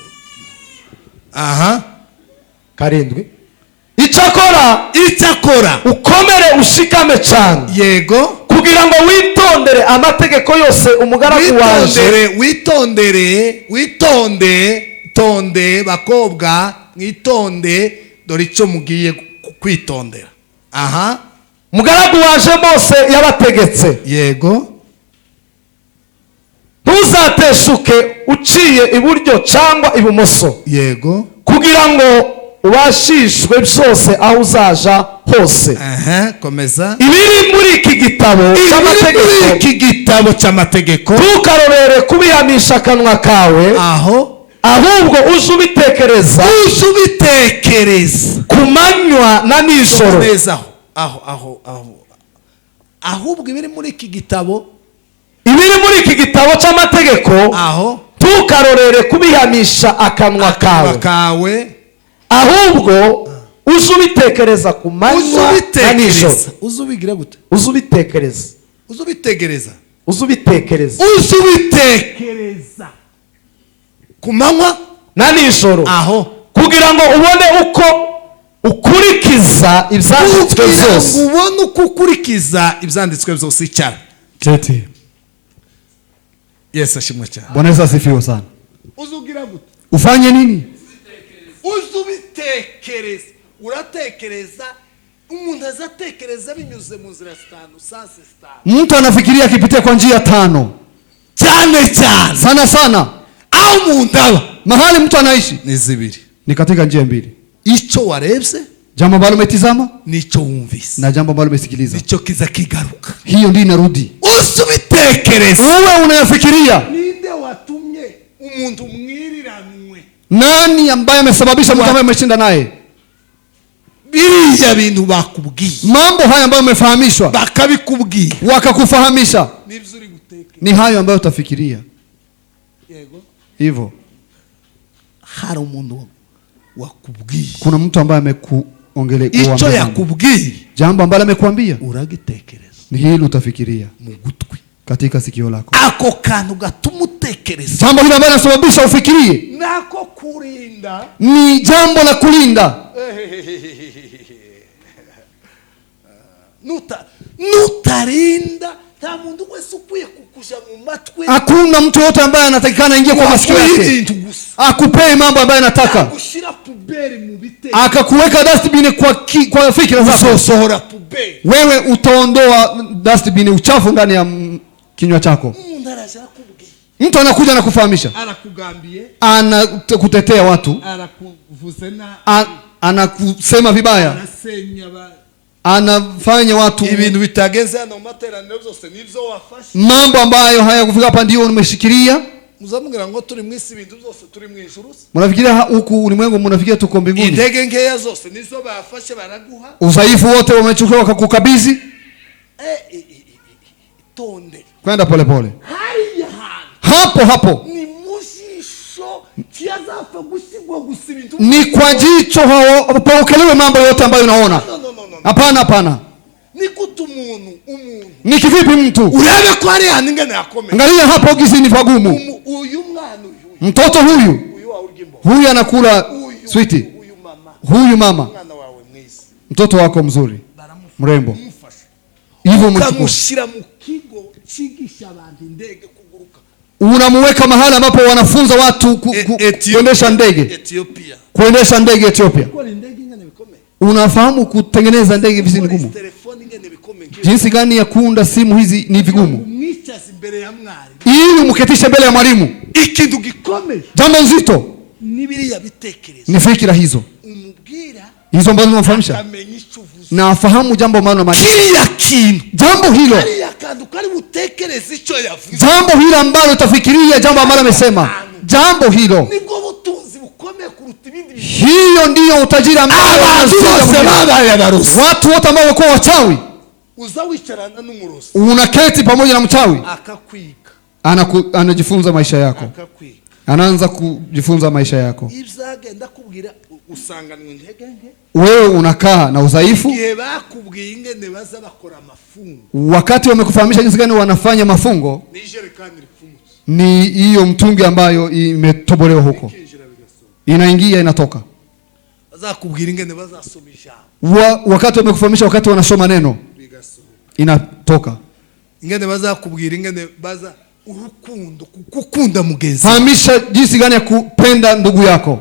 Karindwi. Icyakora ukomere ushikame cyane. Yego. Kugira ngo witondere amategeko yose umugaragu wanje. Witonde bakobwa, mwitonde dore icyo mugiye kwitondera. Umugaragu wanje Mose yabategetse. Yego. Ntuzateshuke uciye iburyo cyangwa ibumoso. Yego. Kugira ngo ubashishwe byose aho uzaja hose. Komeza. Ibiri muri iki gitabo cy'amategeko ntukarorere kubihamisha akanwa kawe. Ahubwo uje ubitekereza ku manywa na nijoro. Ahubwo ibiri muri iki gitabo cy'amategeko ntukarorere kubihamisha akanwa kawe. Ahubwo uje ubitekereza ku manywa na nijoro. Uzubigira gute? Uzubitekereza ku manywa na nijoro. Kugira ngo ubone uko ukurikiza ibyanditswe byose. Icyara. Keti. Yesu ashimwe cyane. Bwana Yesu asifiwe sana. Uzugira gute? Ufanye nini? Uzubitekereza. Uratekereza. Umuntu azatekereza binyuze mu nzira zitanu, sanse zitanu. Mtu anafikiria akipitia kwa njia tano. Cyane. Sana. Au mundaba. Mahali mtu anaishi ni zibiri. Ni katika njia mbili. Icyo warebye, jambo ambalo umetizama, nicho wumvise. Na jambo ambalo umesikiliza. Nicho kiza kigaruka. Hiyo ndio inarudi. Uzubitekereza. Wewe unayafikiria. Ninde watumye umuntu mwiriranwe? Nani ambaye amesababisha mtu ambaye umeshinda naye? Biriya bintu bakubwiye. Mambo haya ambayo umefahamishwa. Bakabikubwiye. Wakakufahamisha. Ni hayo ambayo utafikiria. Yego. Hivyo. Hari umuntu wakubwiye. Kuna mtu ambaye amekuongelea. Icyo yakubwiye. Jambo ambalo amekuambia. Uragitekereza. Ni hilo utafikiria. Mu gutwi. Katika sikio lako. Ako kantu gatumutekereza. Jambo hilo ambalo linasababisha ufikirie. Nako kurinda. Ni jambo la kulinda. Nutarinda nta muntu wese ukwiye kukuja mu matwe. Hakuna mtu yote ambaye anatakikana ingie kwa masikio yake. Akupee mambo ambaye anataka. Akushira puberi mu bite. Akakuweka dustbin kwa fikira zako. Usohora puberi. Wewe utaondoa dustbin uchafu ndani ya kinywa chako. Mtu anakuja na kufahamisha. Anakugambie. Anakutetea watu. Anakuvuzena. Anakusema vibaya. Anasenya anafanya watu ibintu bitageze hano materaniro byose nivyo wafashe. Mambo ambayo hayakufika hapa ndio umeshikilia. muzamubwira ngo turi mu isi ibintu byose turi mu ijuru. Mnafikiria huku ulimwengu, mnafikiria tuko mbinguni. Indege nkeya zose nizo bafashe baraguha. Udhaifu wote wamechukua wakakukabidhi. Tonde. Kwenda pole pole. Hariya Hapo hapo. Ni mushisho kiazafa gusigwa gusibintu. Ni kwa jicho haupokelewe mambo yote ambayo unaona. Hapana hapana. Ni kutu umuntu. Ni kivipi mtu? Urabe ko ari haningana yakome. Angalia hapo gizi ni pagumu. Uyu mwana uyu. Mtoto huyu anakula sweet. Huyu mama. Mtoto wako mzuri. Mrembo. Hivyo mchukua mu kigo chigisha abantu ndege kuguruka. Unamuweka mahali ambapo wanafunza watu kuendesha ndege. Ethiopia. Kuendesha ndege Ethiopia. Unafahamu kutengeneza ndege hizi ni ngumu. Jinsi gani ya kuunda simu hizi ni vigumu. Ili umketishe mbele ya mwalimu. Ikintu gikomeye. Jambo nzito. Nibiriya bitekerezo. Ni fikira hizo. Umubwira. Hizo ambazo unamfahamisha. Na afahamu jambo maana maana. Kila kintu. Jambo hilo. Kari utekereze icyo yavuze. Jambo hilo ambalo utafikiria jambo ambalo amesema. Jambo hilo. Nibwo butunzi bukomeye kuruta ibindi. Hiyo ndiyo utajiri ambao watu wote ambao wako wachawi. Uzawicarana n'umurozi. Unaketi pamoja na mchawi. Akakwiga. Anajifunza maisha yako. Akakwiga. Anaanza kujifunza maisha yako. Ibyagenda kubwira usanganwe intege nke. Wewe unakaa na udhaifu. Igihe bakubwiye ingene baza bakora mafungo. Wakati wamekufahamisha jinsi gani wanafanya mafungo. Ni hiyo mtungi ambayo imetobolewa huko. Inaingia inatoka. Bazakubwira ingene bazasomisha. Wakati wamekufahamisha wakati wanasoma neno. Inatoka. Ingene bazakubwira ingene baza urukundo kukunda mugenzi. Fahamisha jinsi gani ya kupenda ndugu yako.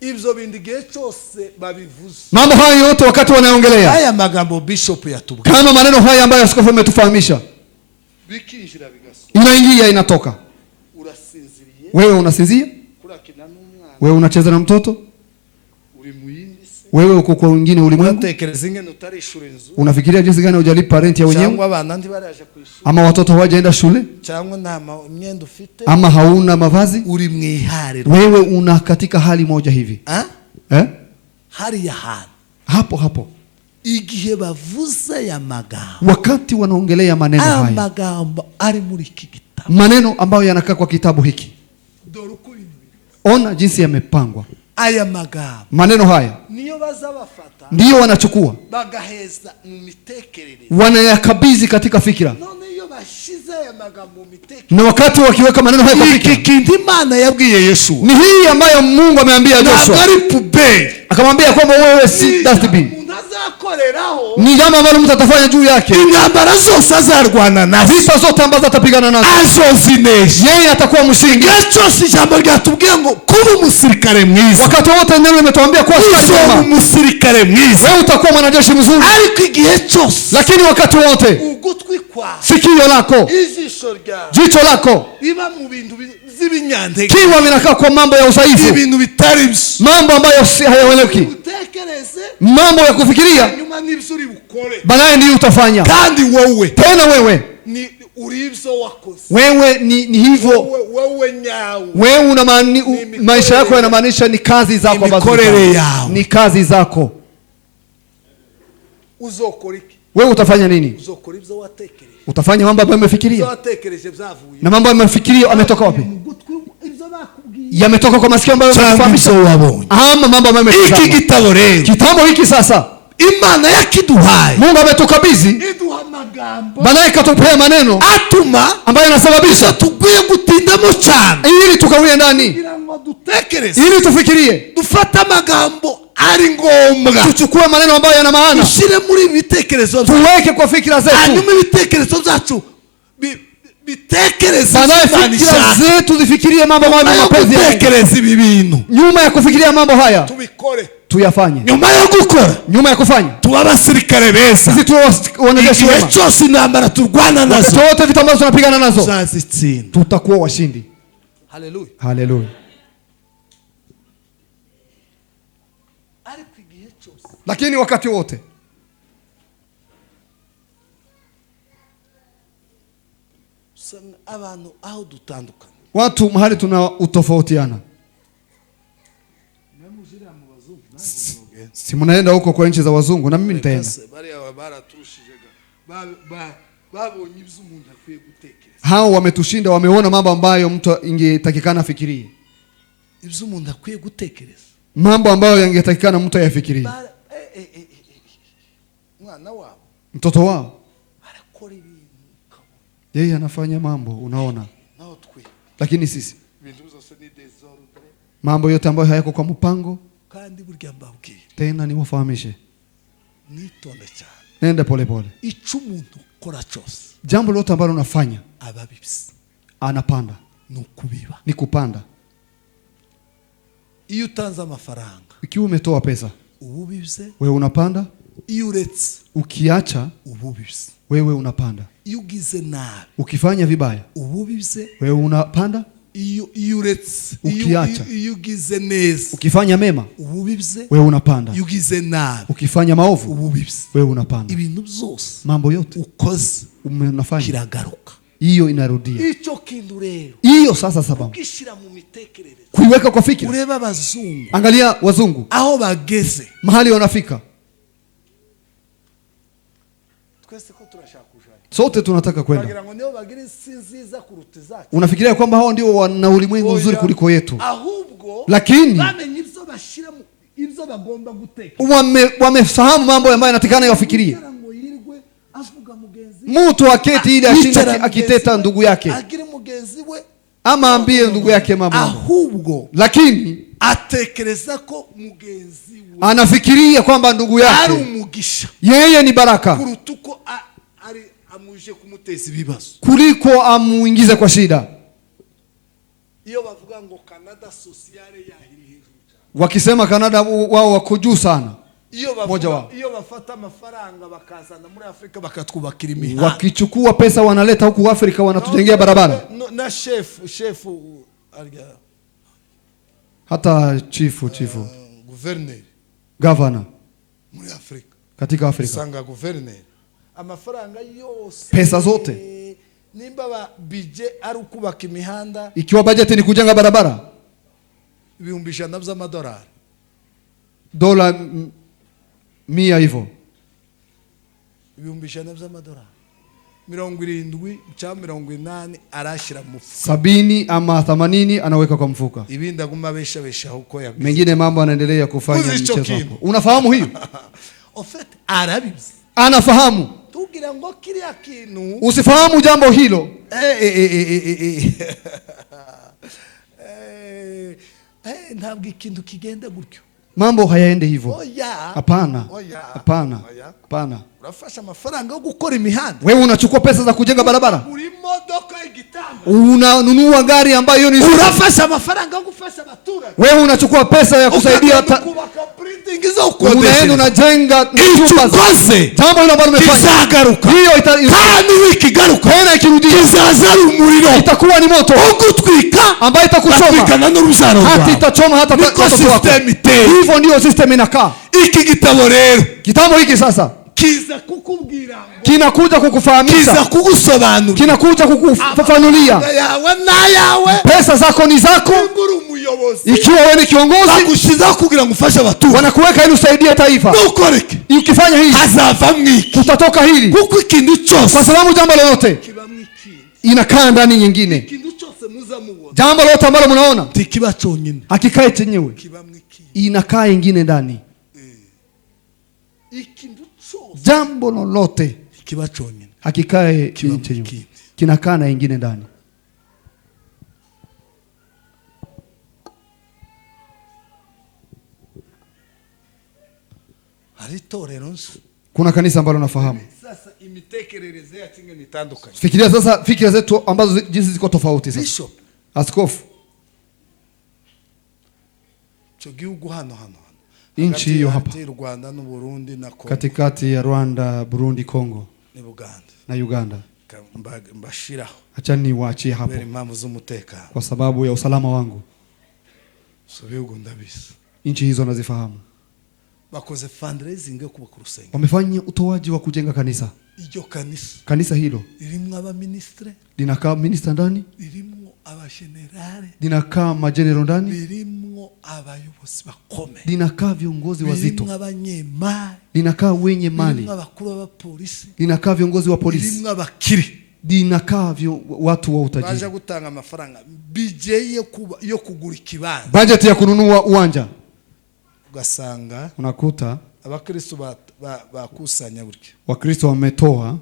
Ibyo bindi gihe cyose babivuze. Mambo hayo yote wakati wanaongelea. Haya magambo bishop yatubwira. Kama maneno haya ambayo askofu ametufahamisha. Bikinjira bigaso. Inaingia inatoka. Urasinziriye. Wewe unasinzia? Kurakina n'umwana. Wewe unacheza na mtoto? Uri muyindi se. Wewe uko kwa wengine ulimwengu? Unatekereza ingene utarishura inzu. Unafikiria jinsi gani hujalipa rent ya wenyewe? Cyangwa abana ndi baraje kwishura. Ama watoto hawajaenda shule? Cyangwa nta myenda ufite? Ama hauna mavazi? Uri mwihariro. Wewe una katika hali moja hivi. Hali ya hali. Hapo. Igihe bavuze ya magambo. Wakati wanaongelea maneno haya. Magambo ari muri iki kitabu. Maneno ambayo yanakaa kwa kitabu hiki. Ona jinsi yamepangwa. Aya magambo. Maneno haya. Niyo bazabafata. Ndio wanachukua. Bagaheza mu mitekerereze. Wanayakabidhi katika fikira. None iyo bashize ya magambo mu mitekerereze. Na wakati wakiweka maneno haya kwa fikira. Iki kindi Imana yabwiye Yesu. Ni hii ambayo Mungu ameambia Joshua. Nagari pube. Akamwambia kwamba wewe si dustbin. Ni jambo ambalo mtu atafanya juu yake. Ingambara zose azarwana nazo. Vita zote ambazo atapigana nazo. Azozinesha. Yeye atakuwa mshindi. Cyose ijambo ryatubwiye ngo kuba umusirikare mwiza. Wakati wote neno limetuambia kuwa umusirikare mwiza. Wewe utakuwa mwanajeshi mzuri. Ariko igihe cyose. Lakini wakati wote. Ugutwi kwa. Sikio lako. Ijisho ryawe. Jicho lako. Iba mu bintu z'ibinyantege. Kiwa vinakaa kwa mambo ya udhaifu. Ibintu bitari byo. Mambo ambayo hayaeleweki. Mambo ya kufikiria. Baadaye ndio utafanya. Kandi wewe. Tena wewe. Ni ulivyo wakoze. Wewe ni hivyo. Wewe nyao. Wewe una maisha yako yanamaanisha ni kazi zako ambazo ni kazi zako. Uzokora iki? Wewe utafanya nini? Uzokora ibyo watekereje. Utafanya mambo ambayo umefikiria. Watekereje byavuye. Na mambo ambayo umefikiria ametoka wapi? Yametoka kwa masikio ambayo umefahamisha. Ama mambo ambayo umefikiria. Iki gitabo rero. Kitabu hiki sasa. Imana yakiduhaye. Mungu ametukabidhi. Iduha magambo. Baadaye katupea maneno. Atuma ambayo yanasababisha tuguye gutindamo cyane. Ili tukawie ndani. Ili tufikirie. Dufata magambo ari ngombwa. Tuchukue maneno ambayo yana maana. Tushire muri bitekerezo. Tuweke kwa fikira zetu. Hanyuma bitekerezo zacu bitekereze. Fikira zetu zifikirie mambo ambayo ni mapenzi ya Mungu. Bitekereze ibi bintu. Nyuma ya kufikiria mambo haya. Tubikore. Tuyafanye. Nyuma ya gukora. Nyuma ya kufanya. Tuba abasirikare beza. Sisi tuwe wanajeshi wema. Igihe cyose intambara turwana nazo. Wote vita ambazo tunapigana nazo. Tuzazitsinda. Tutakuwa washindi. Haleluya. Haleluya. Lakini wakati wote usanga abantu aho dutandukana. Watu mahali tuna utofautiana. Si mnaenda huko kwa nchi za wazungu na mimi nitaenda. Hao wametushinda, wameona mambo ambayo mtu ingetakikana afikirie. Mambo ambayo yangetakikana mtu ayafikirie. Mtoto wao yeye anafanya mambo unaona. Lakini sisi mambo yote ambayo hayako kwa mpango. Tena niwafahamishe, nenda pole pole. Jambo lote ambalo unafanya anapanda ni kupanda. Ikiwa umetoa pesa wewe unapanda, ukiacha wewe unapanda. Ukifanya vibaya wewe unapanda, ukiacha. Ukifanya mema wewe unapanda, ukifanya maovu wewe unapanda. Mambo yote unafanya hiyo inarudia. Hiyo sasa sababu kuiweka kwa fikira. Angalia wazungu aho bageze, mahali wanafika. Sote tunataka kwenda. Unafikiria kwamba hao ndio wana ulimwengu nzuri kuliko yetu, lakini wamefahamu mambo ambayo yanatakana yafikirie. Mtu aketi ili ashinda akiteta ndugu yake ama ambie ndugu yake mambo, lakini atekereza ko mugenzi we anafikiria kwamba ndugu yake yeye ni baraka kurutuko ari amuje kumuteza ibibazo kuliko amuingize kwa shida. Iyo bavuga ngo Canada sociale yahiri, wakisema Canada wao wako juu sana. Iyo bafata amafaranga bakazana muri Afrika bakatwubakira imihanda, wakichukua pesa wanaleta huku Afrika wanatujengea barabara. Na chef arga hata chifu governor muri Afrika, katika Afrika sanga governor amafaranga yose pesa zote nimba ba budget ari kubaka imihanda, ikiwa budget ni kujenga barabara $100 by'amadolari, dola 100 hivyo, $100 by'amadolari 70 cyangwa 80 arashira mu mfuko, 70 ama 80 anaweka kwa mfuka. Ibindi aguma besha huko ya mengine mambo anaendelea kufanya mchezo hapo. Unafahamu hiyo? En fait arabizi anafahamu. Tugira ngo kiriya kintu usifahamu jambo hilo. Ntabwo ikintu kigenda gutyo, mambo hayaende hivyo. Hapana. Urafasha amafaranga yo gukora imihanda, wewe unachukua pesa za kujenga barabara, uri modoka igitanga, unanunua gari ambayo ni urafasha amafaranga yo gufasha abaturage, wewe unachukua pesa ya kusaidia kubaka printing zo ukodesha, unaenda unajenga nyumba. Jambo hilo ambalo umefanya kizagaruka, hiyo kandi wikigaruka tena ikirudi kizaza umuriro, itakuwa ni moto ugutwika ambayo itakuchoma na n'urubyaro rwawe, hata itachoma hata watoto wako. Hivyo ndio system inakaa. Iki gitabo rero, kitabu hiki sasa kiza kukubwira, kinakuja kukufahamisha, kiza kugusobanura, kinakuja kukufafanulia yawe na yawe, pesa zako ni zako. Ikiwa wewe ni kiongozi, bagushiza kugira ngo ufashe abaturage, wanakuweka ili usaidie taifa. Nukoreke ukifanya hivi hazava mwiki, utatoka hili, kuko ikintu cyose, kwa sababu jambo lolote inakaa ndani nyingine. Ikintu cyose muzamubona, jambo lolote ambalo mnaona tikiba cyonyine hakikae chenyewe, inakaa nyingine ndani. Jambo lolote kiba cyonyine hakikae chenyewe, kinakaa na nyingine ndani. Kuna kanisa ambalo nafahamu. Sasa imitekerereze ya tinge nitandukanye. Fikiria sasa fikira zetu ambazo jinsi ziko tofauti sasa. Bishop, askofu, cyo gihugu hano inchi hiyo hapa Rwanda no Burundi na Kongo, katikati ya Rwanda, Burundi, Kongo na Uganda, mbashiraho, acha niwaachie hapo impamvu z'umutekano, kwa sababu ya usalama wangu. so bihugu ndabisa, inchi hizo nazifahamu. bakoze fundraising yo kubaka urusengero. wamefanya utoaji wa kujenga kanisa. Iryo kanisa Kanisa hilo ririmo abaministre, linakaa minister ndani, ririmo abagenerale, linakaa majenero ndani, ririmo abayobozi bakome, linakaa viongozi wazito, ririmo abanyemari, linakaa wenye mali, ririmo abakuru b'abapolisi, linakaa viongozi wa polisi, ririmo abakiri, linakaa watu wa utajiri. baje gutanga amafaranga bijeye yo kugura ikibanza. Budget ya kununua uwanja, ugasanga unakuta abakristo bakusanya buryo, Wakristo wametoa,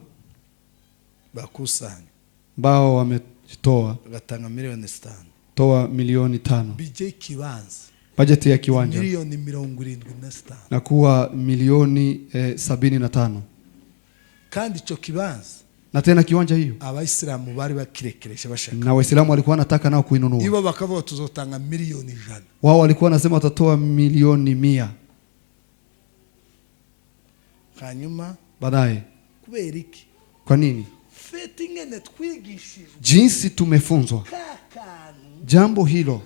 bakusanya bao wametoa, bagatanga miliyoni 5, toa milioni 5. bijeye kibanza Budget ya kiwanja miliyoni 75 na kuwa milioni 75. kandi ico kibanza Na tena kiwanja hiyo abayisilamu bari bakirekeresha bashaka, na Waislamu walikuwa wanataka nao kuinunua. ibo bakavuga tuzotanga miliyoni 100. Wao walikuwa wanasema watatoa milioni 100. Hanyuma Baadaye kubera iki kwa nini? feti ngene twigishijwe Jinsi tumefunzwa kakanu jambo hilo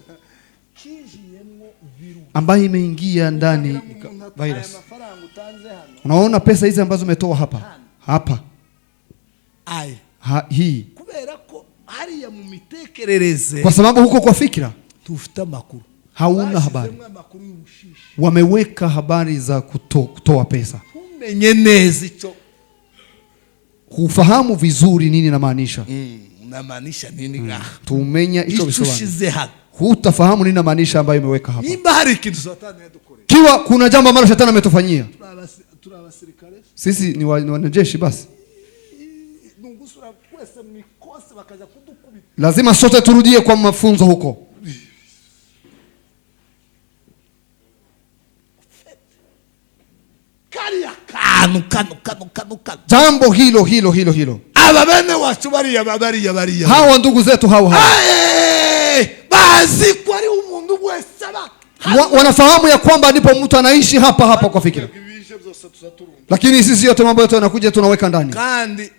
kijiyemwo viru ambayo imeingia ndani virus. amafaranga utanze hano Unaona pesa hizi ambazo umetoa hapa ai hii, kubera ko hariya mu mitekerereze, kwa sababu huko kwa fikira tufite amakuru, hauna habari. bashyizemwo amakuru y'ubushishi, Wameweka habari za kutoa pesa. umenye neza ico Hufahamu vizuri nini namaanisha. unamaanisha nini ngaha, Tumenya hicho ico viswani. ushize hano. Hutafahamu nini namaanisha ambayo imeweka hapa. Nimba hari ikintu satani yadukoreye, Kiwa kuna jambo ambalo shetani ametufanyia. turi abasirikare, Sisi ni wanajeshi basi. nungusura kwese mwikose bakaja kudukubita, Lazima sote turudie kwa mafunzo huko. kariya kanu Jambo hilo. aba bene wacu bariya Hawa ndugu zetu hawa. bazi ko ari umuntu wese Wanafahamu ya kwamba ndipo mtu anaishi hapa kwa fikira. Lakini sisi yote mambo yote yanakuja tunaweka ndani. kandi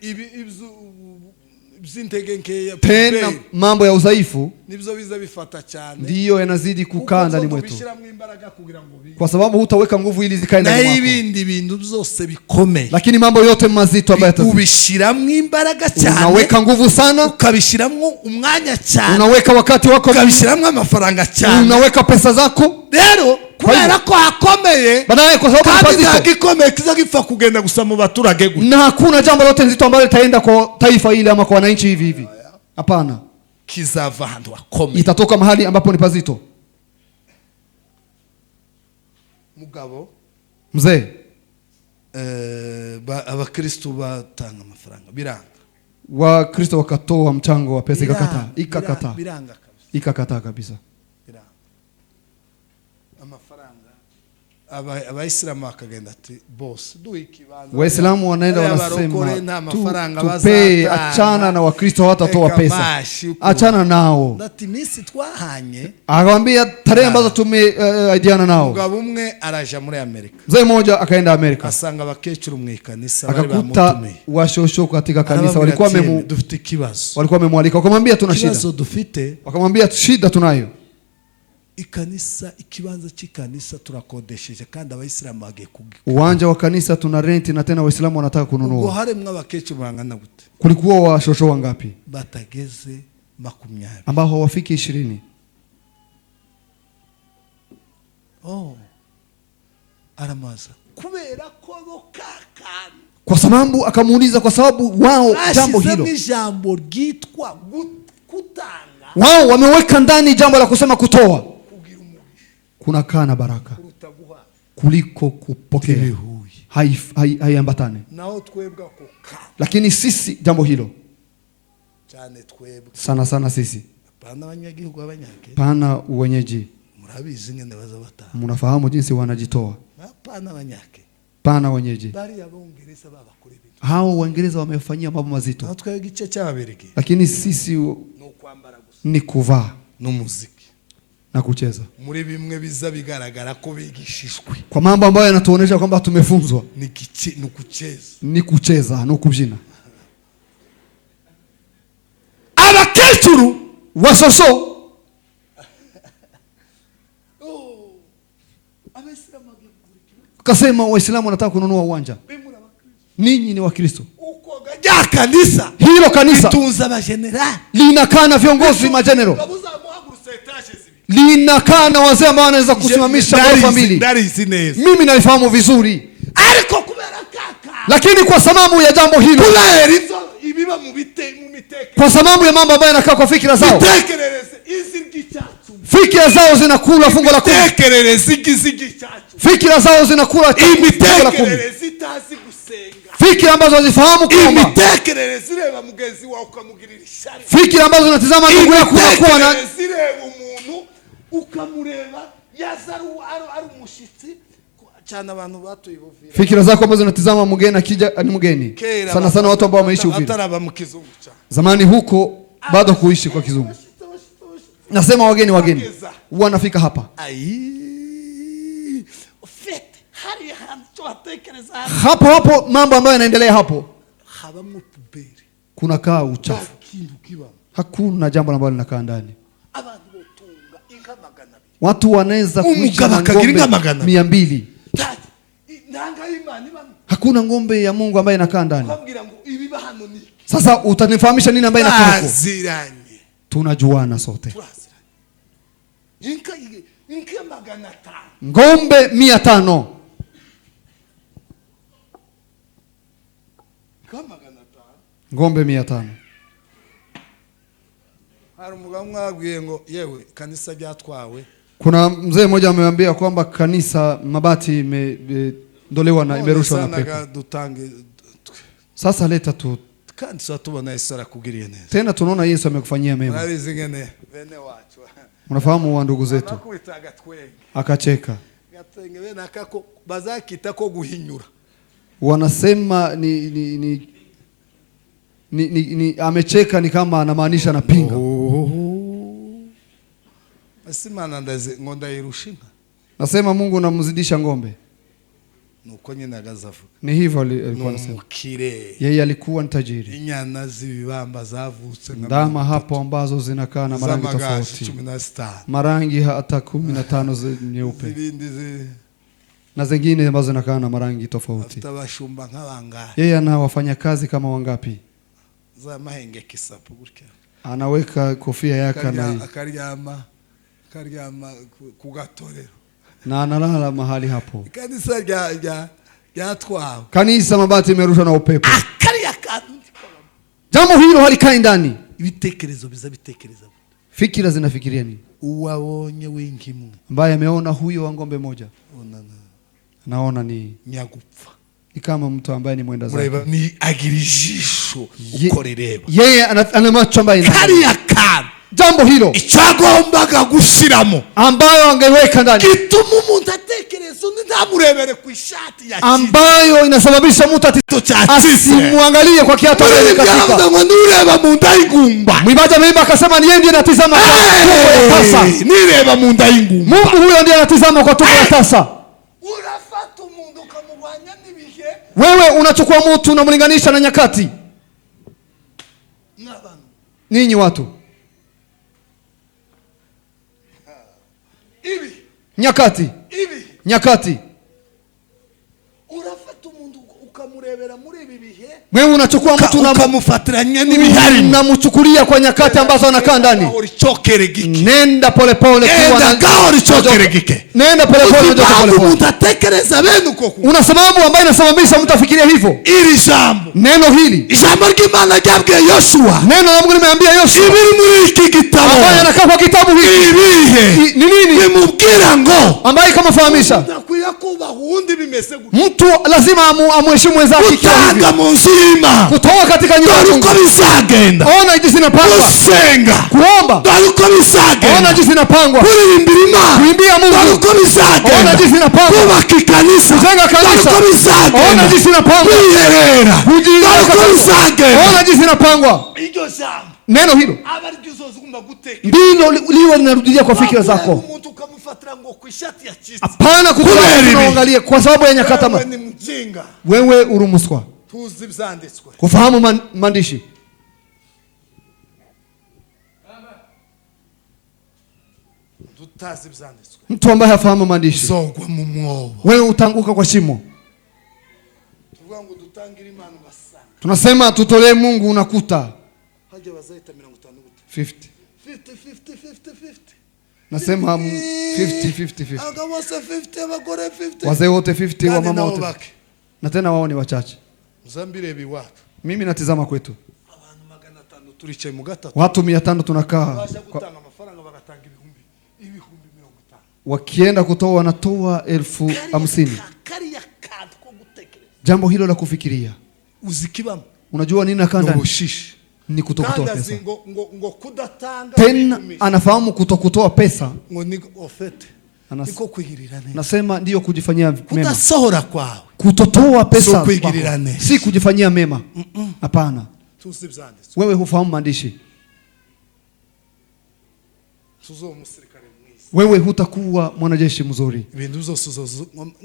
by'intege nkeya Tena mambo ya udhaifu nibyo biza bifata cyane, ndiyo yanazidi kukaa ndani mwetu. Kubishyiramo imbaraga kugira ngo Kwa sababu hutaweka nguvu ili zikae ndani na mwako. ibindi bintu byose bikomeye, Lakini mambo yote mazito ambayo ubishyiramo imbaraga cyane, unaweka nguvu sana, ukabishyiramo umwanya cyane, unaweka wakati wako, ukabishyiramo amafaranga cyane, unaweka pesa zako. rero kubera ko hakomeye, Baadaye kwa sababu ni kandi pazito, gikomeye kiza gipfa kugenda gusa mu baturage gusa, na hakuna jambo lote nzito ambalo litaenda kwa taifa ile ama kwa wananchi hivi. Hapana, kizava handu hakomeye. itatoka mahali ambapo ni pazito. Mugabo Mzee, abakristo batanga amafaranga biranga, Wakristo wakatoa mchango wa pesa ikakataa. Biranga kabisa. Ikakataa kabisa. Biranga. Amafaranga abayisilamu bakagenda ati boss duhe ikibanza. Waislamu wanaenda wanasema tupe, achana na Wakristo hawatatoa pesa. Achana nao. Ati misi twahanye. Akamwambia tarehe ambazo tumeahidiana nao. Mugabo umwe araja muri Amerika. Mzee mmoja akaenda Amerika. Asanga abakecuru mu ikanisa bari akakuta washosho katika kanisa walikuwa wamemwalika, wakamwambia tuna shida. Wakamwambia shida tunayo. Ikanisa, ikibanza cy'ikanisa turakodesheje kandi abayisilamu bagiye kugira. Uwanja wa kanisa tuna rent na tena Waislamu wanataka kununua. Ubwo haremwe abakecuru bangana gute? Kulikuwa washosho wangapi? Batageze 20. Ambao hawafiki 20. Aramaza. Kubera ko bokakana. Kwa sababu akamuuliza kwa sababu wao jambo hilo. Jambo ryitwa kutanga. Wao wameweka ndani jambo la kusema kutoa. Kuna kana baraka kuliko kupokea. Haiambatane. Lakini sisi jambo hilo sana sisi pana wenyeji. Mnafahamu jinsi wanajitoa. Pana wenyeji. Hao Waingereza wamefanyia mambo mazito. Lakini sisi ni kuvaa n'umuziki na kucheza. Muri bimwe biza bigaragara ko bigishishwe. Kwa mambo ambayo yanatuonesha kwamba tumefunzwa ni kucheza no kubyina. Abakecuru wasoso Kasema Waislamu wanataka kununua uwanja. Ninyi ni Wakristo. Uko gajya kanisa. Hilo kanisa Tunza abajenerali. linakaa na viongozi majenero. Linakaa na wazee ambao wanaweza kusimamisha ghorofa mbili. Mimi nalifahamu vizuri. Lakini kwa sababu ya jambo hilo, kwa sababu ya mambo ambayo yanakaa kwa fikira zao, fikira zao zinakula fungo la 10. Fikira zao zinakula fungo la 10. Fikira ambazo hazifahamu kuomba. Fikira ambazo zinatazama ndugu yako unakuwa na ukamureba yazaru ari umushitsi cyane abantu batuye Uvira. Fikira zako ambazo zinatazama mgeni akija ni mgeni. Sana sana watu ambao wameishi Uvira. Ataraba mu kizungu cha. Zamani huko bado kuishi kwa kizungu. Nasema wageni wanafika hapa. Hapo mambo ambayo yanaendelea hapo. Kuna kaa uchafu. Hakuna jambo ambalo linakaa ndani. Watu wanaweza kuishi na ngombe 200. Hakuna ngombe ya Mungu ambaye inakaa ndani. Sasa utanifahamisha nini ambaye inakaa huko? Tunajuana sote. Ngombe 500. Ngombe 500. Kanisa ryatwawe. Kuna mzee mmoja amemwambia kwamba kanisa mabati imeondolewa na imerushwa na pepo. Sasa leta tu kanisa tubona Yesu arakugiriye neza. Tena tunaona Yesu amekufanyia mema. Unafahamu wa ndugu zetu. Akacheka. Wanasema ni amecheka ni kama anamaanisha anapinga. Asimana ndaze ngonda irushinga. Nasema Mungu namzidisha ngombe. Nuko nyine agazavuga. Ni hivyo alikuwa anasema. Yeye alikuwa ni tajiri. Inyana zibibamba zavutse ndama hapo ambazo zinakaa na marangi tofauti. Marangi hata 15 nyeupe. Na zingine ambazo zinakaa na marangi tofauti. Yeye ana wafanyakazi kama wangapi? Za mahenge kisapu gutya. Anaweka kofia yake na akaryama kugatorero. Na analala mahali hapo. Kanisa ryatwawe. Kanisa mabati imerushwa na upepo. Jambo hilo halikai ndani. Ibitekerezo bizabitekereza. Fikira zinafikiria nini? Uwabonye wingimu. Ambaye ameona huyo wa ngombe moja. Naona ni nyagupfa. Ni kama mtu ambaye ni mwenda zake. Ni agirijisho ukorereba. Yeye ana macho ambaye kariya kan. Jambo hilo icyagombaga gushiramo ambayo angeweka ndani gituma umuntu atekereza undi ndamurebere ku ishati ya ambayo inasababisha mtu asimwangalie kwa kiatu katika ngo nureba mu ndayigumba. Mwibaja mimba akasema ni yeye ndiye anatazama kwa tumbo ya tasa. Nireba mu ndayigumba. Mungu huyo ndiye anatazama kwa tumbo ya tasa. Urafata umuntu ukamugwanya nibihe. Wewe unachukua mtu unamlinganisha na nyakati. Ninyi watu nyakati urafata umuntu ukamurebera muri ibi bihe. Wewe unachukua mtu ukamufatiranya n'ibihari unamchukulia kwa nyakati ambazo anakaa ndani. Nenda polepole nenda polepole utatekereza bene uko una sababu ambayo inasababisha mtu afikirie hivyo. Ili jambo neno hili jambo ry'Imana ryabwiye Yoshua. Neno la Mungu limeambia Yoshua ibiri muri iki gitabo ambaye anakaa kwa kitabu hiki ibihe ni nini nimubwira ngo ambaye kama fahamisha mtu lazima amheshimu wenzake kutanga muzima kutoka katika nyumba uko bizagenda. Ona jinsi inapangwa kusenga kuomba uko bizagenda. Ona jinsi inapangwa kuririmbira Imana kuimbia Mungu uko bizagenda. Ona jinsi inapangwa kubaka kanisa kujenga kanisa uko bizagenda. Ona jinsi inapangwa kuyiherera uko bizagenda. Ona jinsi inapangwa. Iryo jambo neno hilo ndilo liwe linarudia kwa fikira zako. Hapana kuangalia kwa sababu ya nyakati. Wewe urumuswa kufahamu maandishi. tutazi ibyanditswe mtu ambaye hafahamu maandishi, uzogwa mu mwobo. wewe utanguka kwa shimo. Tuvuga ngo dutangire Imana ugasanga Tunasema tutolee Mungu, unakuta hajya bazaita 50 50. 50. Nasema 50. Abagabo bose 50, abagore 50. Wazee wote 50, wa Kandi mama nabo wote. bake. Na tena wao ni wachache. Muzambire biwatu. Mimi natizama kwetu. Abantu 500 turicaye mu gatatu. Watu 500 tunakaa. Basha gutanga amafaranga bagatanga ibihumbi 50. Wakienda kutoa wanatoa 50,000. Kariya kantu ko gutekereza. Jambo hilo la kufikiria. Uzikibamo. Unajua nini nakanda? Ubushishi. Ni kutokutoa pesa. Ngo kudatanga. Tena anafahamu kutokutoa pesa. Ngo ni ofete. Niko kwigirira neza. Nasema ndiyo kujifanyia mema. Kudasohora kwawe. Kutotoa pesa So kwigirira neza. si kujifanyia mema. Hapana. Tusibyanditswe. Wewe hufahamu maandishi. Tuzo umusirikare mwiza. Wewe hutakuwa mwanajeshi mzuri. Ibintu byose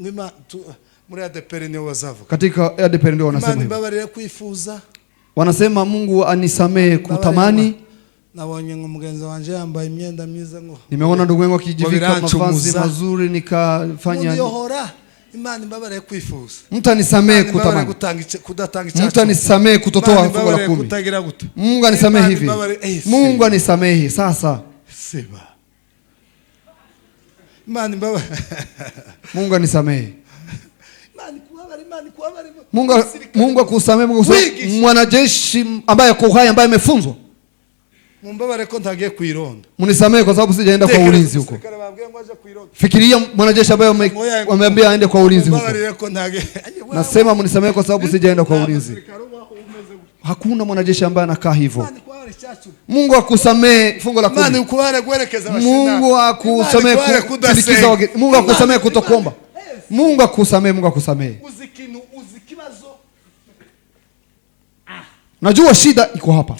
ngima muri ADPR niyo bazavuga. Katika ADPR ndio wanasema Imana hivyo. imbabarira kwifuza. Wanasema Mungu anisamee kutamani. Nabonye ngo mugenzi wanje yambaye imyenda myiza ngo. Nimeona ndugu yangu akijivika mavazi Wabiranchumuza. mazuri nikafanya. Ndiyohora Imana imbabarira kwifuza. Mtu anisamee Imana imbabarira kutamani. kudatanga icyacu. Mtu anisamee kutotoa fungu la 10. Kutagira gute. Mungu anisamee Imana hivi. imbabarira- Mungu anisamee sasa. Seba. Imana imbabarira. Mungu anisamee. Imana kuhabari. Mungu akusamee, Mungu akusamee. Mwanajeshi ambaye ako hai, ambaye amefunzwa. Mumbabare ko ntagiye kuironda. Munisamee kwa sababu sijaenda kwa ulinzi huko. Fikiria mwanajeshi ambaye wameambia aende kwa ulinzi huko. Nasema munisamee kwa sababu sijaenda kwa ulinzi. Hakuna mwanajeshi ambaye anakaa hivyo. Mungu akusamee fungu la 10. Mungu akusamee kusindikiza wageni. Mungu akusamee kutokomba. Mungu akusamee, Mungu akusamee. Najua shida iko hapa.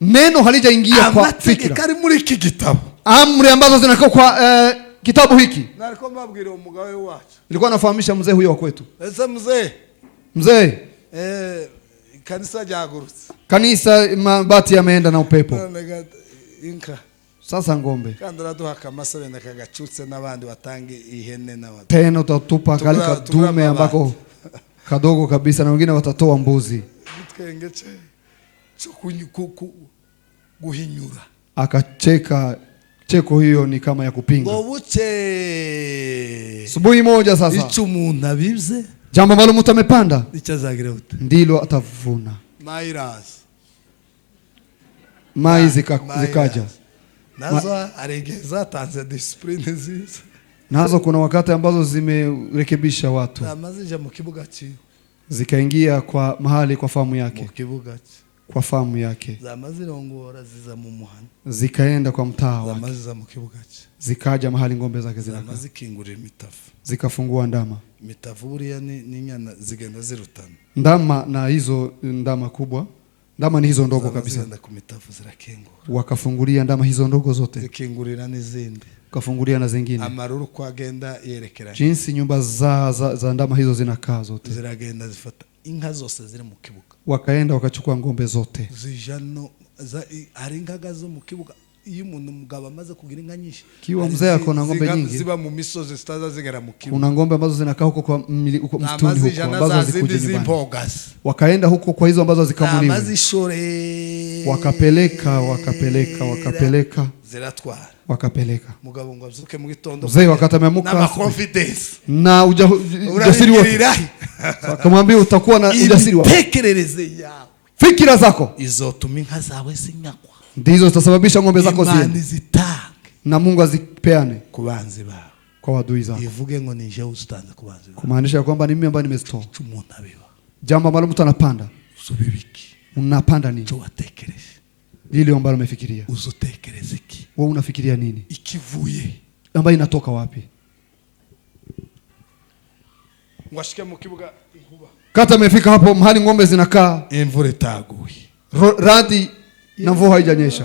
Neno halijaingia kwa fikra. Kari muri iki gitabo. Amri ambazo zinakaa kwa kitabu hiki. Nariko mbabwira umugawe wacu. Nilikuwa nafahamisha mzee huyo wa kwetu. Ese mzee. Mzee. Kanisa jagurutse. Kanisa mabati yameenda na upepo. Inka. Sasa ngombe. Kandara duhaka amasore ndakagacutse n'abandi batange ihene n'abandi. Tena utatupa kale kadume ambako kadogo kabisa na wengine watatoa mbuzi. Bitwengeche. Guhinyura. Akacheka, cheko hiyo ni kama ya kupinga. Ngobuche. Subuhi moja sasa. Icho umuntu abivye. Jambo ambalo mtu amepanda. Ichazagira ute. Ndilo atavuna. Mai zikaja. Nazo aregeza tanze discipline nziza. Nazo kuna wakati ambazo zimerekebisha watu. Amazija mu kibuga cyo. Zikaingia kwa mahali kwa fahamu yake. Mu kibuga kwa fahamu yake. Zamazirongora ziza mu muhana. Zikaenda kwa mtaa wake. Zamaziza mu kibuga cyo. Zikaja mahali ngombe zake zinakaa. Zamazikingurira imitafu. Zikafungua ndama. Imitafu buriya ni nyana zigenda zirutana. Ndama na hizo ndama kubwa. Ndama ni hizo ndogo kabisa. Zigenda ku mitafu zirakengura. Wakafungulia ndama hizo ndogo zote. Zikingurira n'izindi. Kafungulia na zingine. Amaruru kwagenda yerekeranye. Jinsi nyumba za ndama hizo zinakaa zote. Ziragenda zifata inka zose ziri mu kibuga. Wakaenda wakachukua ngombe zote. Zijano hari inka zo mu kibuga. Iyo umuntu mugabo amaze kugira inka nyinshi. Kiwa mzee akona ngombe nyingi. Ziba mu misozi zitaza zigera mu kibuga. Kuna ngombe ambazo zinakaa huko kwa msituni huko ambazo zikuje nyumbani. Wakaenda huko kwa hizo ambazo zikamuliwa. Wakapeleka. Ziratwara. Wakapeleka. Mugabo ngo azuke mu gitondo. Mzee wakati ameamka na confidence. Na ujasiri wote. Akamwambia utakuwa na ujasiri wako. Tekerereze yawe. Fikira zako. Izotuma inka zawe zinyakwa. Ndizo zitasababisha ngombe zako ziende. Na Mungu azipeane kubanzi bawe. Kwa wadui zako. Ivuge ngo ni jewe ustanze kubanzi bawe. Kumaanisha kwamba ni mimi ambaye nimezitoa. Umuntu abiba. Jambo ambalo mtu anapanda. Subibiki. Unapanda nini? Cyo watekereze. Lile ambalo umefikiria. Uzotekereze iki? Wewe unafikiria nini? Ikivuye. Ambayo inatoka wapi? Ngwashike mu kibuga inkuba. Kata amefika hapo mahali ngombe zinakaa. Imvura itaguye. Radi na mvua haijanyesha.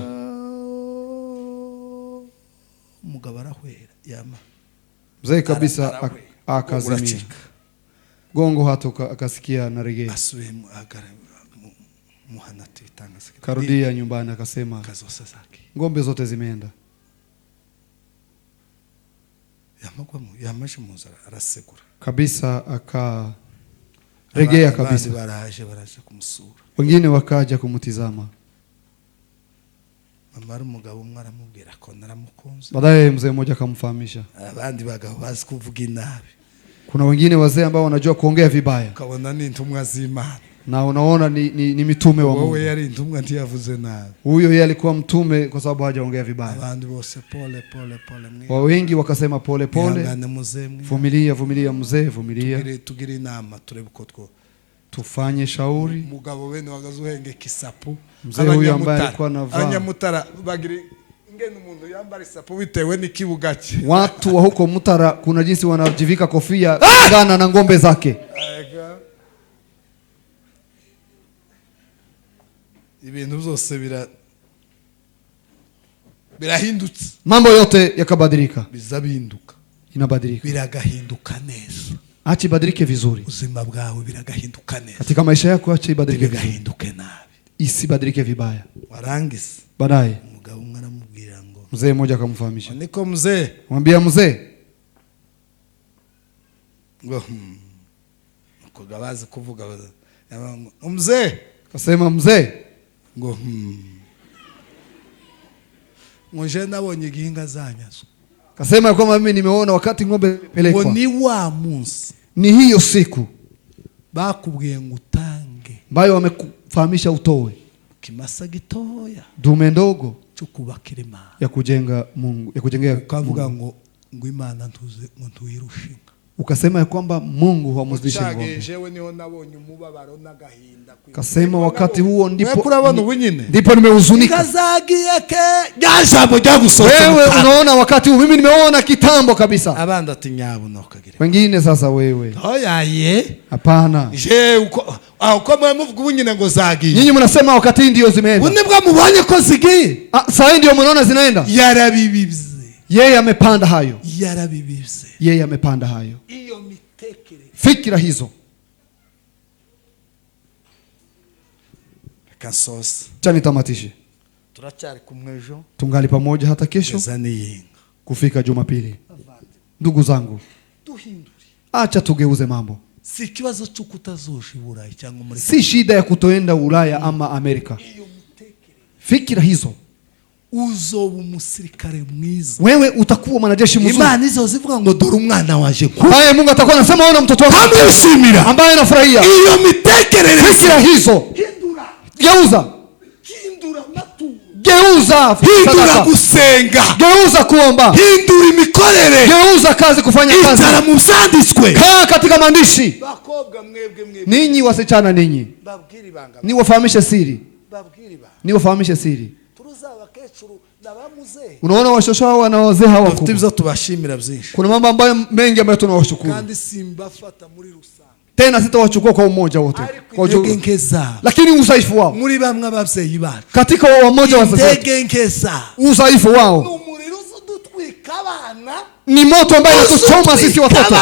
Mugabo arahwera yama. Mzee kabisa akazimia. Gongo hato akasikia na regea. Asuye muhanati tanga. Karudia nyumbani akasema ngombe zote zimeenda. yamaje mu nzara arasegura kabisa, akaregea kabisa. baraje kumusura. Wengine wakaja kumtizama. Mama umugabo umwe aramubwira ko naramukunze. Baadaye mzee mmoja akamfahamisha. Abandi bagabo bazi kuvuga inabi. Kuna wengine wazee ambao wanajua kuongea vibaya. Ukabona ni intumwa z'Imana. Na unaona ni mitume wa Mungu. Wewe yari intumwa ntiyavuze nabi. Huyo yeye alikuwa mtume kwa sababu hajaongea vibaya. Abandi bose pole. Wa wengi wakasema pole. Vumilia mzee, vumilia. Tugire inama turebe uko tufanye shauri. Mugabo bene wagazuhenge kisapu. Mzee huyo ambaye alikuwa anavaa. Abanyamutara bagire ngene umuntu yambara isapu bitewe n'ikibuga cye. Watu wa huko Mutara kuna jinsi wanajivika kofia ngana na ngombe zake. Ibintu byose birahindutse. Mambo yote yakabadilika. Bizabihinduka. Inabadilika. Biragahinduka neza. Acha ibadilike vizuri. Uzima bwawe biragahinduka neza. Katika maisha yako acha ibadilike vizuri. Bigahinduke nabi. Isibadilike vibaya. Warangiza. Baadaye Umugabo umwe aramubwira ngo. Mzee mmoja akamfahamisha. Niko mzee. Mwambia mzee. Ngo uko gabazi kuvuga mzee. Kasema mzee. Ngo Mwenje nabonye igihinga zanyazo. Kasema kwamba mimi nimeona wakati ng'ombe pelekwa. Ni wa munsi. Ni hiyo siku bakubwiye ngo utange. Ambayo wamekufahamisha utoe. Kimasa gitoya. Dume ndogo cyo kubakira Imana. Ya kujenga Mungu, ya kujengea. Ukavuga ngo Imana ntuyirushinga. Ukasema kwamba Mungu hamuzidishe ng'ombe. Jewe niho nabonye umubabaro n'agahinda. Kasema wakati huo ndipo nimehuzunika. Kazagiye ke yajabo ryagusohoka. Wewe unaona wakati huu mimi nimeona kitambo kabisa. Abandi ati nyabo nokagire. Wengine sasa wewe. Oyaye. Hapana. Je uko muvuga ubunyine ngo zagiye. Nyinyi mnasema wakati ndio zimeenda. Unibwa mubonye ko zigiye. Sasa ndio mnaona zinaenda. Yarabibibze. Yeye amepanda hayo. Yarabibibze. Yeye amepanda hayo. Iyo mitekere. Fikira hizo. Kansos. Chani tamatishe. Turachari kumwejo. Tungali pamoja hata kesho. Zani kufika Jumapili. Ndugu zangu. Tuhinduri. Acha tugeuze mambo. Si kibazo cy'ukutazoshi Burayi cyangwa muri. Si shida ya kutoenda Ulaya ama Amerika. Fikira hizo. Uzoba umusirikare mwiza. Wewe utakuwa mwanajeshi mzuri. Imana izo zivuga ngo dore umwana waje. Haye Mungu atakuwa anasema ona mtoto wako. Amwishimira. Ambaye anafurahia. Iyo mitekerereze. Fikira hizo. Geuza. Hindura matu. Geuza. Hindura gusenga. Geuza kuomba. Hindura imikorere. Geuza kazi kufanya kazi. Itara muzanditswe. Kaa katika maandishi. Bakobwa mwebwe. Ninyi wasichana ninyi. Babwiri banga. Ni wafahamishe siri. Babwiri banga. Ni wafahamishe siri. Abakecuru nabamuze. Unaona washosha hawa na wazee hawa kubwa. Tubyo tubashimira byinshi. Kuna mambo ambayo mengi ambayo tunawashukuru. Kandi simbafata muri rusange. Tena sitawachukua kwa umoja wote. Kwa ujengeza. Lakini udhaifu wao. Muri bamwe abavyeyi bacu. Katika wao mmoja wa sasa. Tegengeza. Udhaifu wao. Umuriro uzudutwika abana. Ni moto ambaye inatuchoma sisi watoto.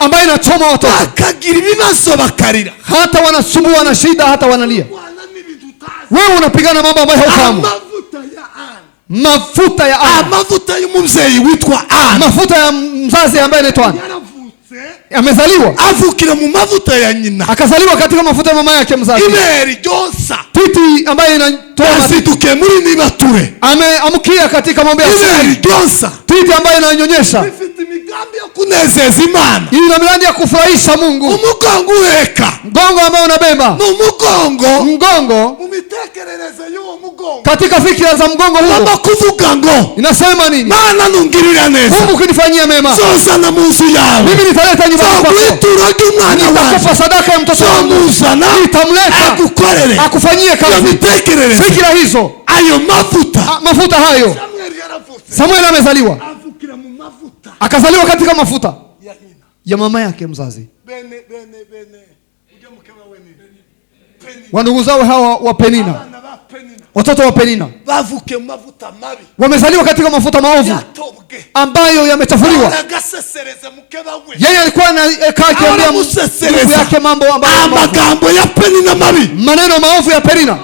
Ambaye inachoma watoto. Akagira ibibazo bakarira. Hata wanasumbua na shida hata wanalia. Wewe unapigana mambo ambayo haufahamu. Mafuta ya Ana. Mafuta y'umuvyeyi witwa Ana. Mafuta ya mzazi ambaye anaitwa Ana. Amezaliwa. Avukira mu mafuta ya nyina. Akazaliwa katika mafuta ya mama yake mzazi. Iberi ryosa. Titi ambaye inatoa asiduke muri nibature. Ameamkia katika mambo ya iberi ryosa. Titi ambaye inanyonyesha. Ifite imigambi ya kunezeza Imana. Ina miradi ya kufurahisha Mungu. Umugongo uheka. Mgongo ambao unabeba. Mgongo. Mumitekerereze y'uwo mugongo. Katika fikira za mgongo huo. Baba kuvuga ngo. Inasema nini? Mana nungirira neza. Mungu kinifanyia mema. Zozana mu nzu yawe. Mimi nitaleta nyumbani kwako. Zokwitura ry'umwana wawe. Nitakupa sadaka ya mtoto wangu. Zomuzana. Nitamleta. Akukorere. Akufanyie kazi. Mitekerereze. Fikira hizo. Ayo mafuta. Mafuta hayo. Samuel amezaliwa. Akazaliwa katika mafuta ya mama yake mzazi. Wandugu zao hawa wa Penina. Watoto wa Penina. Wamezaliwa katika mafuta maovu ambayo yamechafuliwa. Yeye alikuwa anakaa akiambia ndugu yake mambo ambayo magambo ya Penina mabi. Maneno maovu ya Penina.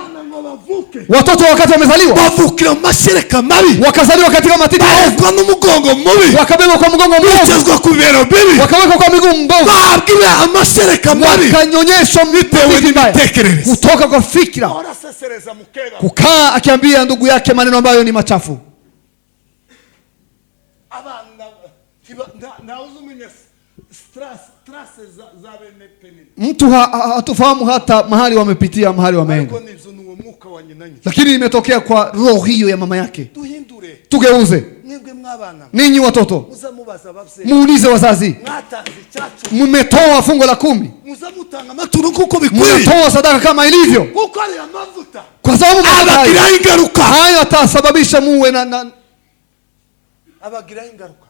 watoto wakati wamezaliwa bavukira mu mashereka mabi, wakazaliwa katika matiti maovu, bahezwa n'umugongo mubi, wakabebwa kwa mgongo mbovu, bicazwa ku bibero bibi, wakawekwa kwa miguu mbovu, babwira amashereka mabi wakanyonyeshwa bitewe matiti mbaya n'imitekerereze, kutoka kwa fikira, orasesereza mukeba, kukaa akiambia ndugu yake maneno ambayo ni machafu. abana ntawuzumenya stress za bene penini, Mtu hatufahamu hata mahali wamepitia, mahali wameenda, ariko nizo nuwo mwuka wa nyina nyina. lakini imetokea kwa roho hiyo ya mama yake. Duhindure Tugeuze. mwebwe mwabana, Ninyi watoto, muzamubaza abavyeyi, muulize wazazi, mwatanze icyacu, mmetoa fungo la 10, muzamutanga amaturo kuko bikwiye, mmetoa sadaka kama ilivyo, kuko ari amavuta kwa sababu abagira ingaruka, hayo atasababisha muwe abagira ingaruka,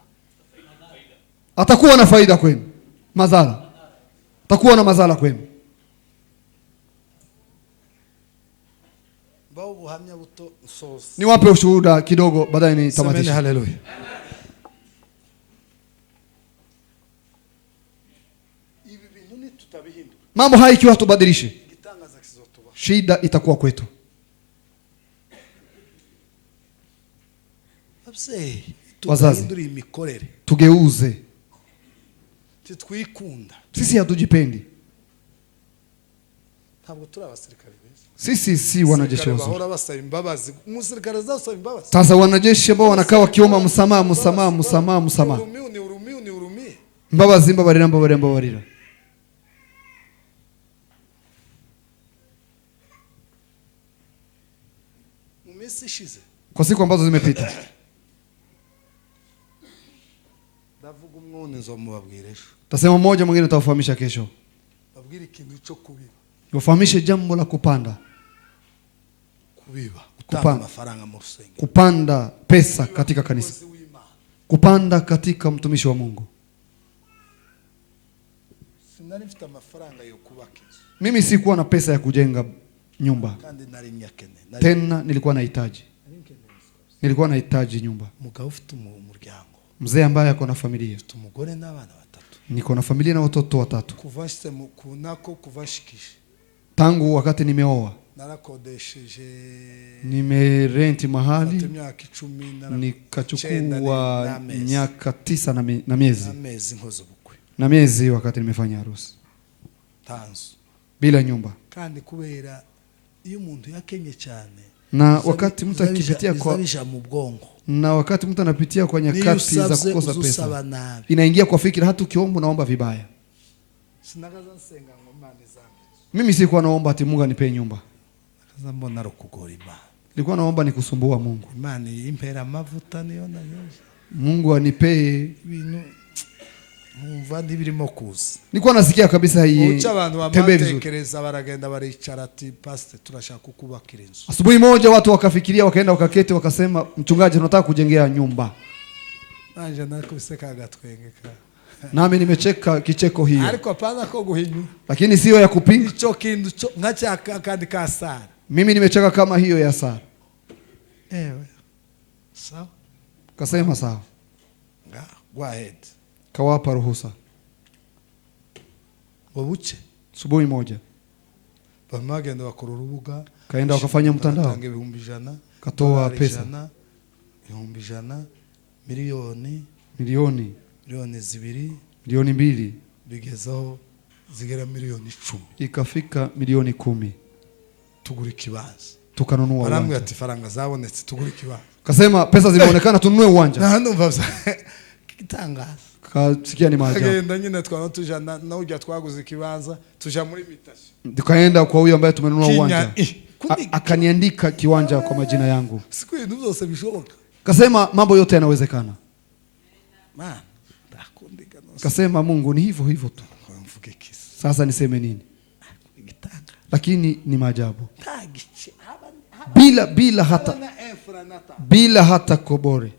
atakuwa na faida kwenu, madhara, atakuwa na madhara kwenu. bao buhamya buto nsoza. Niwape ushuhuda kidogo, baadaye nitamatisha. Haleluya. Ibi bintu ni tutabihindura, Mambo haya ikiwa tubadilishe, gitangaza kizotuba, shida itakuwa kwetu. abse Wazazi. tubihindura imikorere, Tugeuze. titwikunda, Sisi hatujipendi, ntabwo turi abasirikare beza, sisi si wanajeshi wazuri. bahora basaba imbabazi, umusirikare azasaba imbabazi. Sasa wanajeshi ambao wanakaa wakiomba msamaha, msamaha, Urumie. mbabazi, mbabarira. Mu minsi ishize Kwa siku ambazo zimepita, ndavuga umwuni nzo mubabwira ejo, tasema mmoja, mwingine utawafahamisha kesho. babwira ikintu cyo kubiba, Wafahamishe jambo la kupanda gutanga amafaranga mu rusengero, kupanda pesa katika kanisa, kupanda katika mtumishi wa Mungu. sinari mfite amafaranga yo kubaka inzu, Mimi sikuwa na pesa ya kujenga nyumba, kandi nari nyakene, tena nilikuwa nahitaji nyumba. mugabo ufite umuryango, Mzee ambaye ako na familia, ufite umugore n'abana batatu, niko na familia na watoto 3. kuvashite mu kunako kuvashikisha, Tangu wakati nimeoa, narakodesheje, nimerenti mahali, imyaka 10 nikachukua miaka 9 na miezi, amezi nkoze ubukwe, na miezi wakati nimefanya harusi, tanzu, bila nyumba. kandi kubera iyo umuntu yakenye cyane, Na wakati mtu akipitia mu bwongo, na wakati mtu anapitia kwa nyakati za kukosa pesa, nabi, inaingia kwa fikira, hata ukiomba naomba vibaya. sinagaza nsenga ngo Imana izambe, Mimi sikuwa naomba ati Mungu anipe nyumba, kaza mbona rukugora Imana, nilikuwa naomba ni kusumbua Mungu. Imana impera amavuta niyo nayoje, Mungu anipee ibintu umva ndibirimo kuza, nilikuwa nasikia kabisa hii uca abantu tembee vizuri. bamatekereza baragenda baricara ati pastor turashaka kukubakira inzu, Asubuhi moja watu wakafikiria, wakaenda wakaketi, wakasema mchungaji, tunataka kujengea nyumba. nanje nakubiseka agatwengeka, Nami nimecheka kicheko hiyo, ariko apana ko guhinyura, lakini sio ya kupinga. ico kintu cyo nkacaka kandi kasara, Mimi nimecheka kama hiyo ya Sara. ewe sawa, Kasema sawa, go ahead, kawapa ruhusa. wabuce Asubuhi moja bamagenda bakora urubuga, kaenda wakafanya mtandao, batanga 100,000, katoa pesa 100,000, miliyoni milioni 2 2, bigezaho zigera miliyoni 10, ikafika milioni 10. tugura ikibanza, Tukanunua barambwira uwanja. ati faranga zabonetse tugura ikibanza, Kasema pesa zimeonekana, tununue uwanja. na numva kitangaza, Kasikia ni maajabu. agenda nyine twana tujana na ujya twaguze ikibanza tuja muri mitasho, Tukaenda kwa huyo ambaye tumenunua uwanja, kundi akaniandika kiwanja kwa majina yangu. siku ibintu byose bishoboka, Kasema mambo yote yanawezekana. man ndakundika no Kasema Mungu ni hivyo hivyo tu. mvuge kisa, Sasa niseme nini? igitanga Lakini ni maajabu, tagice bila hata kobore,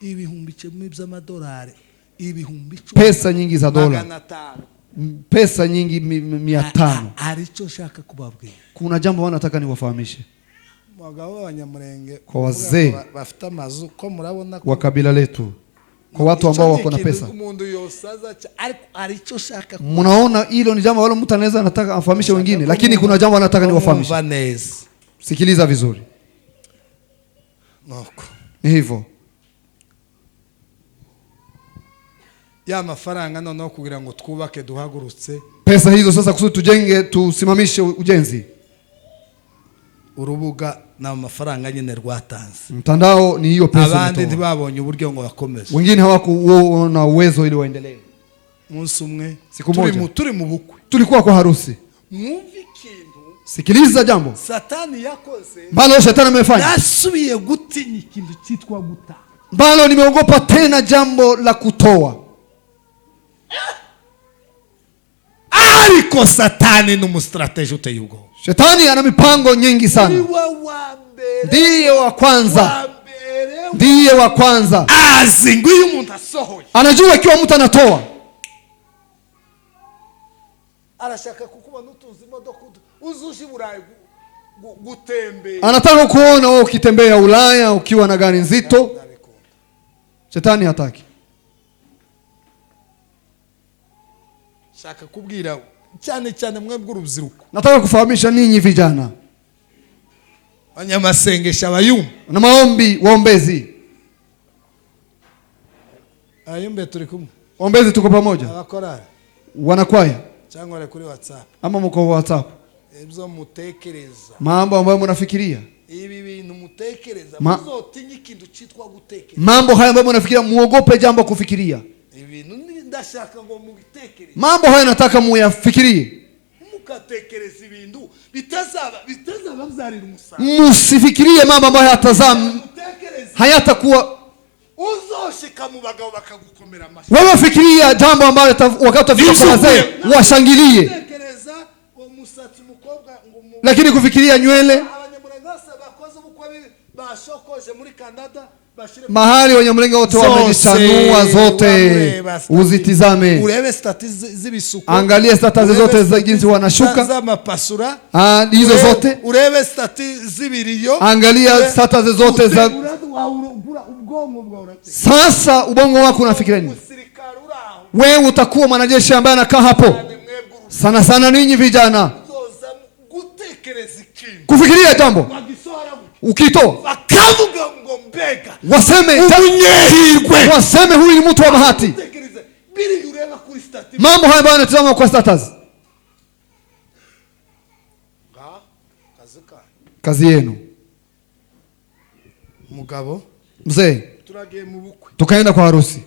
ibihumbi 10 by'amadolari, ibihumbi 10, pesa nyingi za dola, 500, pesa nyingi 500. arico shaka kubabwira, Kuna jambo wanataka niwafahamishe mwagabo w'abanyamurenge, kwa wazee bafite amazu ko murabona wa kabila letu, kwa watu ambao wako na pesa. Umuntu yosaza ariko arico shaka, Mnaona hilo ni jambo ambalo mtu anaweza anataka afahamishe wengine, lakini kuna jambo anataka niwafahamishe. Sikiliza vizuri. nuko Ni hivyo. ya mafaranga noneho kugira ngo twubake duhagurutse Pesa hizo sasa kusudi tujenge, tusimamishe ujenzi. urubuga na mafaranga nyine rwatanze. Mtandao ni hiyo pesa. Abandi ntibabonye uburyo ngo bakomeze. Wengine hawakuona uwezo ili waendelee. Umunsi umwe Siku moja turi mu bukwe. Tulikuwa kwa harusi. Mwumve ikintu. Sikiliza jambo. Satani yakoze. Mbalo shetani amefanya. Yasubiye gutinya ikintu cyitwa guta. Mbalo nimeogopa tena jambo la kutoa. Ariko Satani ni umustrateji uteye ubwoba. Shetani ana mipango nyingi sana. Ndiye wa kwanza. Ndiye wa kwanza. Azi ngo iyo umuntu asohoye. Anajua ikiwa mtu anatoa. Arashaka kukubona utuzi imodoka uzushi Burayi gutembe. Anataka kuona wewe ukitembea Ulaya ukiwa na gari nzito. Shetani hataki. Shaka kubwira cyane cyane mwebwe urubyiruko. Nataka kufahamisha ninyi vijana. Abanyamasengesho abayumba. Na maombi waombezi. Ayumbe turi kumwe. Waombezi tuko pamoja. Abakorari. Wanakwaya. Cyangwa wale kuri WhatsApp. Ama mko WhatsApp. Ibyo mutekereza. Mambo ambayo mnafikiria. Ibi bintu mutekereza muzotinye ikintu cyitwa gutekereza. Mambo haya ambayo mnafikiria muogope jambo kufikiria. Ibintu ndashaka ngo mubitekereze. Mambo haya nataka muyafikirie. Mukatekereza ibintu bitazaba byarira umusaruro. Musifikirie mambo ambayo hayatakuwa. Uzoshika mu bagabo bakagukomera amashi. Wewe fikiria jambo ambalo wakati utafika kwa wazee washangilie. Umusatsi mukobwa ngo lakini kufikiria nywele abanyamurengasa bakoze ubukwe bashokoje muri Canada mahali Wanyamulenge wote wamejishanua zote, uzitizame, urebe status zibisuko, angalia status zote za jinsi wanashuka za mapasura, hizo zote urebe status zibiriyo, angalia status zote za. Sasa ubongo wako unafikiria nini? Wewe utakuwa mwanajeshi ambaye anakaa hapo. Sana sana ninyi vijana kufikiria jambo ukitoa waseme huyu ni mtu wa bahati. Mambo haya ambayo anatazama kwa status, kazi yenu. Mugabo mzee, tukaenda kwa harusi.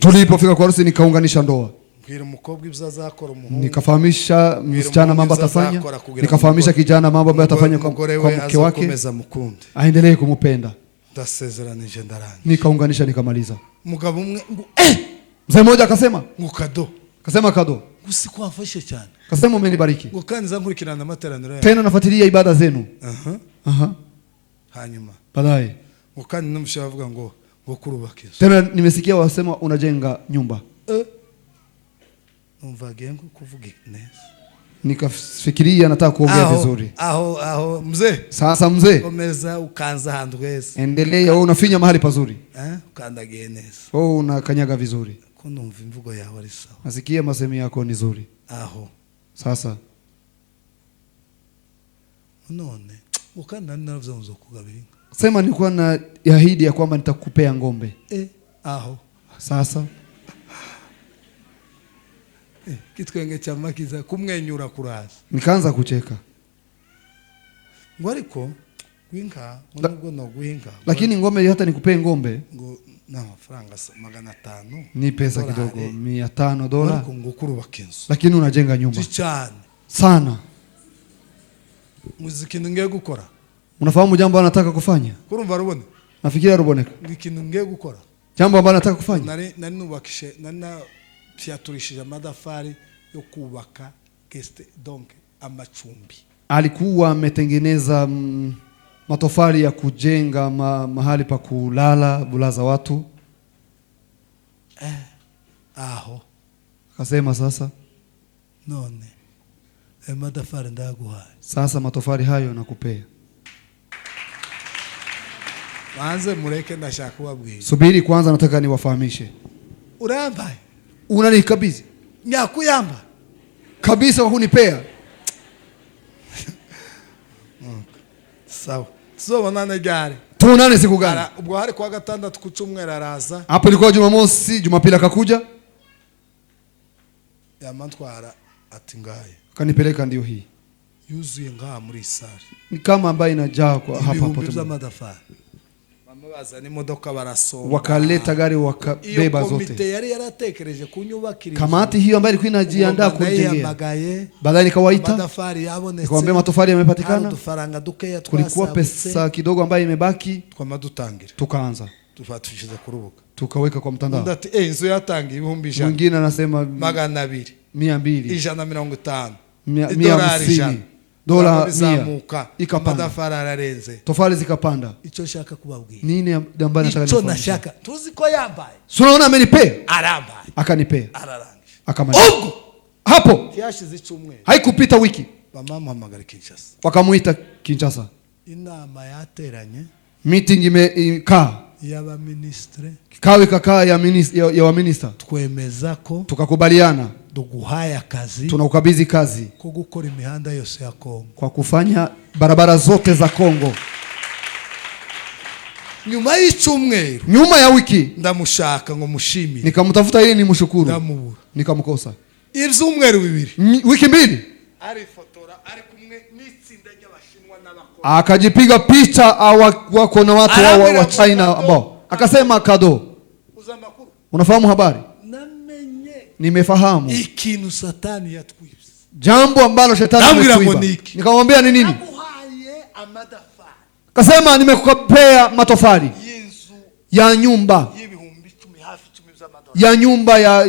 Tulipofika kwa harusi nikaunganisha ndoa. Nikafahamisha msichana mambo atafanya, nikafahamisha kijana mambo ambayo atafanya kwa mke wake, aendelee kumupenda. Nikaunganisha nikamaliza. Mzee mmoja akasema kado, kasema umenibariki tena nafuatilia ibada zenu. Baadaye tena nimesikia wasema unajenga nyumba. Nikafikiria nataka kuongea vizuri. Mzee. Sasa mzee, komeza ukanza handu heza. Endelea, wewe unafinya mahali pazuri. Ukandagiye neza. Wewe unakanyaga vizuri. Ko numva imvugo yawe ari sawa. Nasikia masemi yako ni nzuri. Sasa none ukanda navyo nzokugabinga. Sema nilikuwa na ahadi ya kwamba nitakupea ngombe. Sasa kitwenge chamakiza kumwenyura kuraza. Nikaanza kucheka. Ngwariko gwinka nubwo no gwinka. Lakini ngombe hata nikupee ngombe ngo na franga 500 ni pesa kidogo, $500. Lakini unajenga nyumba sana. Muziki ngiye gukora. Unafahamu jambo anataka kufanya? Kurumva rubone. Nafikiria ruboneka. Ikintu ngiye gukora. Jambo ambalo anataka kufanya. Nari nubakishe nana pyaturishije amadafari yo kubaka guest donc amachumbi. Alikuwa ametengeneza matofali ya kujenga mahali pa kulala, bulaza watu. Akasema sasa none matofali ndaguhaye. Sasa matofali hayo nakupea. Manze mureke ndashaka kubabwira. Subiri kwanza, nataka niwafahamishe. Urambaye unanikabidhi nyakuyamba kabisa kwa kunipea. sawa tuzobonane gari tuonane siku gani? ubwo hari kwa gatandatu ku cyumweru araza Hapo ilikuwa Jumamosi, Jumapili akakuja yamantwara ati ngaye kanipeleka, ndio hii yuzuye ngaha muri sare ni kama ambayo inajaa kwa hapa hapo tu. z'amadafari bamubaza n'imodoka barasoma Wakaleta gari wakabeba iyo zote. komite yari yaratekereje kunyubakira Kamati hiyo ambayo ilikuwa inajiandaa kujengea, baadaye nikawaita amadafari yabonetse nikamwambia matofali yamepatikana, udufaranga dukeya kulikuwa pesa kidogo ambayo imebaki, twamadutangira tukaanza tufatushize ku rubuga tukaweka kwa mtandao. ndati inzu yatanga ibihumbi 100 Mwingine anasema 200 200 150 $150 dola 100 ikapanda, amadafari ararenze, tofali zikapanda. icyo shaka kubabwira Nini ambayo nataka icyo nifanye? nashaka tuzi ko yambaye Unaona amenipea, arambaye akanipea, ararangije akamaliza. ubwo Hapo cyashize icyumweru haikupita wiki bamamuhamagara Kinshasa, wakamuita Kinshasa, inama yateranye meeting imekaa, y'abaministre kikao ikakaa ya waminista, twemeza ko tukakubaliana duguhaye akazi tunakukabidhi kazi ko gukora imihanda yose ya Kongo, kwa kufanya barabara zote za Kongo. nyuma y'icyumweru Nyuma ya wiki ndamushaka ngo mushimire, nikamtafuta ili nimshukuru, ndamubura nikamkosa. ibyumweru bibiri Wiki mbili ari fotora ari kumwe n'itsinda ry'abashinwa n'abakora, akajipiga picha wako na watu wa China ambao akasema Kado, uza makuru unafahamu habari? namenye Nimefahamu ikintu satani yatwibye, jambo ambalo shetani Nambwira ngo ametuiba. niki? Nikamwambia ni nini? namuhaye amadafari Akasema nimekupea matofali y'inzu ya nyumba y'ibihumbi 10 hafi 10 z'amadolari, ya nyumba ya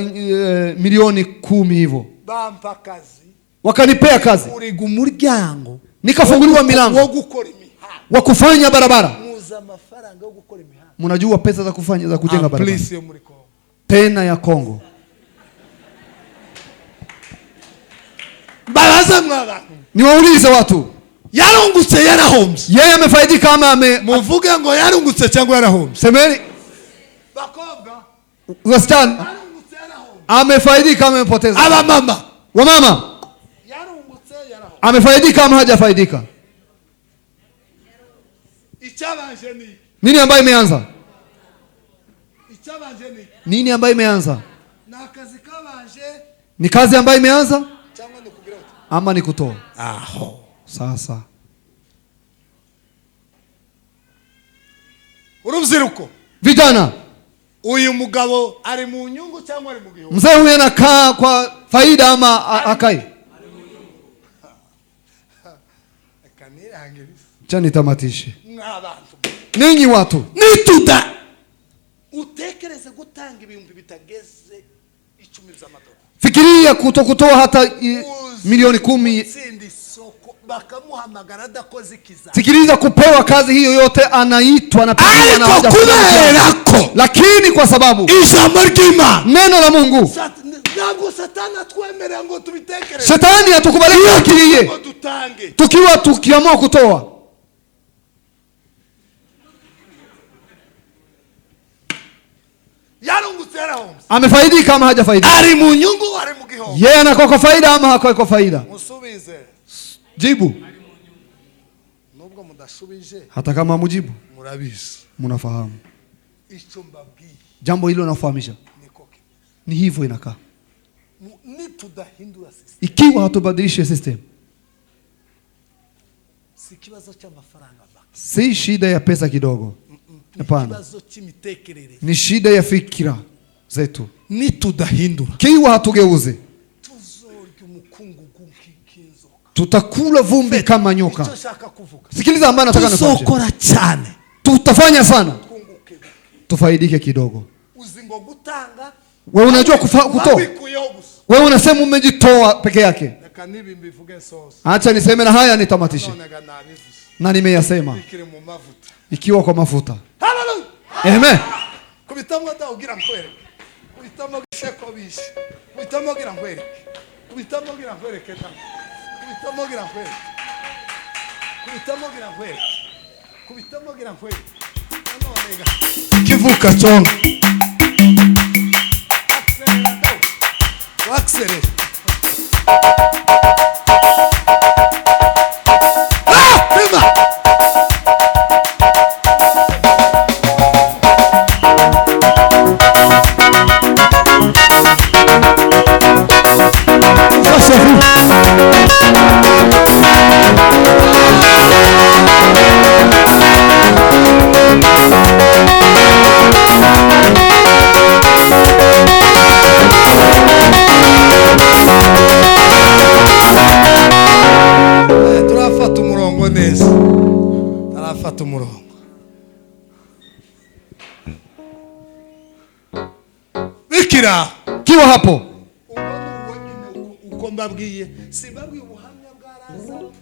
milioni 10 hivyo. bampa akazi, Wakanipea kazi, uriga umuryango nikafunguliwa milango wo gukora imihanda, wa kufanya barabara. muza amafaranga yo gukora imihanda, Mnajua pesa za kufanya za kujenga barabara please yo muri Kongo, tena ya Kongo. baraza mwaba Niwaulize watu, yarungutse yarahombye, yeye amefaidika ama muvuge ngo yarungutse cyangwa yarahombye, semeni bakobwa wasichana, yarungutse yarahombye, amefaidika ama amepoteza? aba mama Wamama, yarungutse yarahombye, amefaidika ama hajafaidika? icyabanje ni Nini ambayo imeanza? icyabanje ni Nini ambayo imeanza? na akazi kabanje Ni kazi ambayo imeanza cyangwa ni kugira uti ama ni kutoa? aho Sasa urubyiruko, vijana, uyu mugabo ari mu nyungu cyangwa ari mu gihombo? mzee huyu anakaa kwa faida ama akai? Kanirangiriza Cha nitamatishe, nk'abantu ninyi watu, nituda utekereze gutanga ibihumbi bitageze 10 z'amadolari, fikiria kutokutoa hata milioni 10. sindi soko bakamuhamagara adakoze ikiza, Sikiliza, kupewa kazi hiyo yote anaitwa na pigiwa na ariko kubera ko lakini kwa sababu ijambo ry'Imana, neno la Mungu, ntabwo satani atwemerera ngo tubitekereze, shetani hatukubaliki akiliye ngo dutange, tukiamua kutoa. yarungutse yarahombye, Amefaidika ama hajafaidika? ari mu nyungu ari mu gihombo, Yeye anakuwa kwa faida ama hakuwa kwa faida? musubize, Jibu. nubwo mudashubije Hata kama mujibu, murabizi mnafahamu icyo mbabwiye, jambo hilo. Nafahamisha niko ni hivyo inakaa. nitudahindura system, Ikiwa hatubadilishe system, si kibazo cy'amafaranga ba, si shida ya pesa kidogo, hapana, kibazo cy'imitekerereze, ni shida ya fikira zetu. nitudahindura Kiwa hatugeuze, tuzorya umukungugu nk'inzoka, tutakula vumbi kama nyoka. icyo shaka kuvuga, Sikiliza ambaye nataka nifanye. tuzokora cyane, Tutafanya sana, kunguke, tufaidike kidogo. uzi ngo gutanga, Wewe unajua kutoa. wabikuyeho gusa, Wewe unasema umejitoa peke yake. reka nibi mbivuge sose, Acha niseme na haya nitamatishe. none ga nabivuze, Na nimeyasema bikiri mu mavuta, ikiwa kwa mafuta. haleluya, Amen. kubitamwa dawugira nkwereke, kubitamwa gisheko bishe, kubitamwa gira nkwereke, kubitamwa gira nkwereke da, kubitamwa gira nkwereke, kubitamwa gira nkwereke, kubitamwa gira nkwereke, none ga kivuka chonga, akselera dawu, wakselera, pima, kira kiwa hapo. uko mbabwiye simbabwiye ubuhamya bwa Lazaro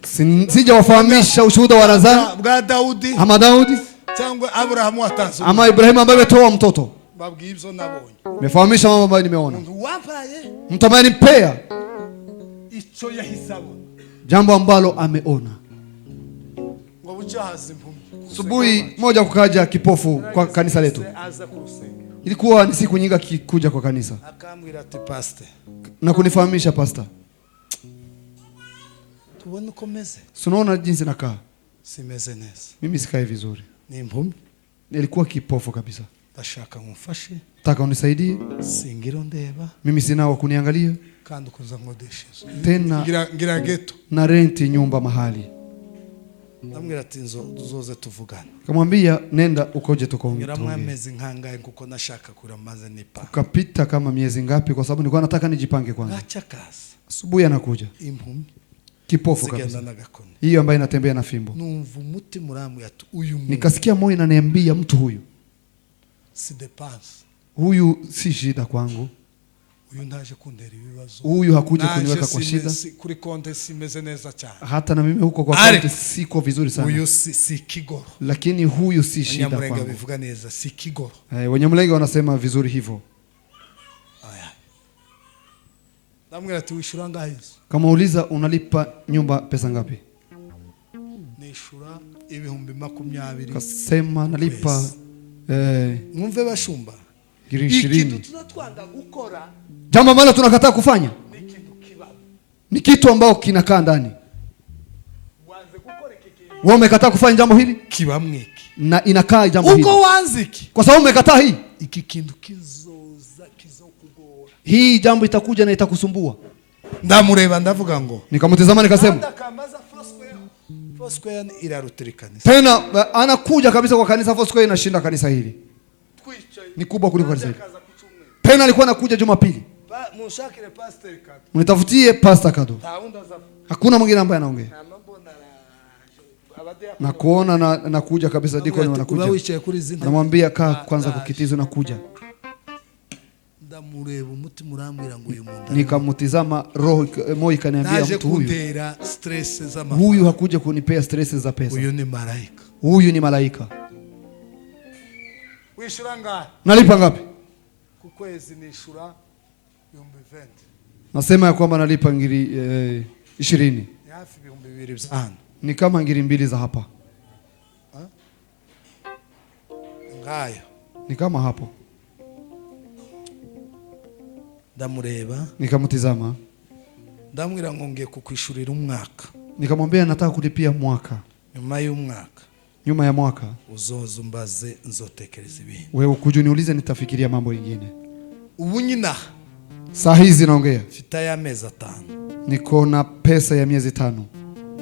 Sija wafahamisha ushuhuda wa Lazaro bwa Daudi ama Daudi cyangwa Abrahamu watanze ama Ibrahimu ambaye ametoa mtoto. babwiye ibyo nabonye Nimefahamisha mambo ambayo nimeona. umuntu wampaye Mtu ambaye nimpea icyo yahisabo jambo ambalo ameona. ngo bucahaza impumyi Asubuhi moja kukaja kipofu kwa kanisa letu. aza kusenga Ilikuwa ni siku nyingi kuja kwa kanisa akambwira ati pastor na kunifahamisha pastor, tubone uko meze unaona jinsi nakaa, simeze neza mimi sikai vizuri. ni impumyi Nilikuwa kipofu kabisa, ndashaka ngumfashe nataka unisaidie, singiro ndeba mimi sina wa kuniangalia kandi ukoza nkodesheje tena, ngira geto na renti nyumba mahali. ndamwira ati zoze tuvugana Kamwambia nenda ukoje ngira tukaongea. mwamezi nkangaye kuko nashaka kuramaze nipa Kapita kama miezi ngapi, kwa sababu nilikuwa nataka nijipange kwanza. acha kazi Asubuhi anakuja impumyi kipofu zigenda kabisa, n'agakoni hiyo ambaye inatembea na fimbo. numva umutima uramu yatu uyu muntu Nikasikia moyo inaniambia mtu huyu, si depanse huyu si shida kwangu, uyu ndaje kundera ibibazo huyu hakuja Naje kuniweka kwa shida. kuri konte simeze neza cyane Hata na mimi huko kwa Ari. kaunti siko vizuri sana, uyu si kigoro lakini huyu si shida Abanyamulenge kwangu. bivuga neza si kigoro Wanyamulenge wanasema vizuri hivyo. aya ndamwira ati wishura ngahe Kama uliza unalipa nyumba pesa ngapi? nishura ibihumbi 20 Kasema nalipa mwumve bashumba giri ikintu 20. tunatwanga gukora Jambo ambalo tunakataa kufanya n'ikintu kibaho ni kitu ambao kinakaa ndani. wanze gukora iki kintu Wewe umekataa kufanya jambo hili kibamwiki na inakaa jambo hili. uko wanze iki Kwa sababu umekataa hii, iki kintu kizokugora hii jambo itakuja na itakusumbua. ndamureba ndavuga ngo Nikamtazama nikasema, ndakamaza Foursquare irarutirikaniza tena anakuja kabisa kwa kanisa Foursquare inashinda kanisa hili. twicaye Ni kubwa kuliko kanisa hili. kaza kuchumwe Tena alikuwa anakuja Jumapili. mushakire pastor kado Unitafutie Pastor Kado. taunda za Hakuna mwingine ambaye anaongea. amabona abadea Na kuona na kuja kabisa dikoni uba wanakuja. wicaye kuri zindi Namwambia kaa kwanza kukitizo na kuja. ndamureba umutima urambwira ngo uyu muntu Nikamtizama roho moyo ikaniambia naje mtu huyu. kundera stress z'amafaranga Huyu hakuja kunipea stress za pesa. uyu ni malaika Huyu ni malaika. wishura ngahe Nalipa ngapi? ku kwezi nishura 20 Nasema ya kwamba nalipa ngiri 20. ni hafi 2000 by'ahano Ni kama ngiri 2 za hapa. ngayo Ni kama hapo. ndamureba Nikamtizama. ndamwira ngo ngiye kukwishurira umwaka Nikamwambia nataka kulipia mwaka. nyuma y'umwaka Nyuma ya mwaka uzoza umbaze nzotekereza ibintu wewe ukuje niulize, nitafikiria mambo mengine. ubu nyina Saa hizi naongea. mfite y'amezi 5 Niko na pesa ya miezi 5.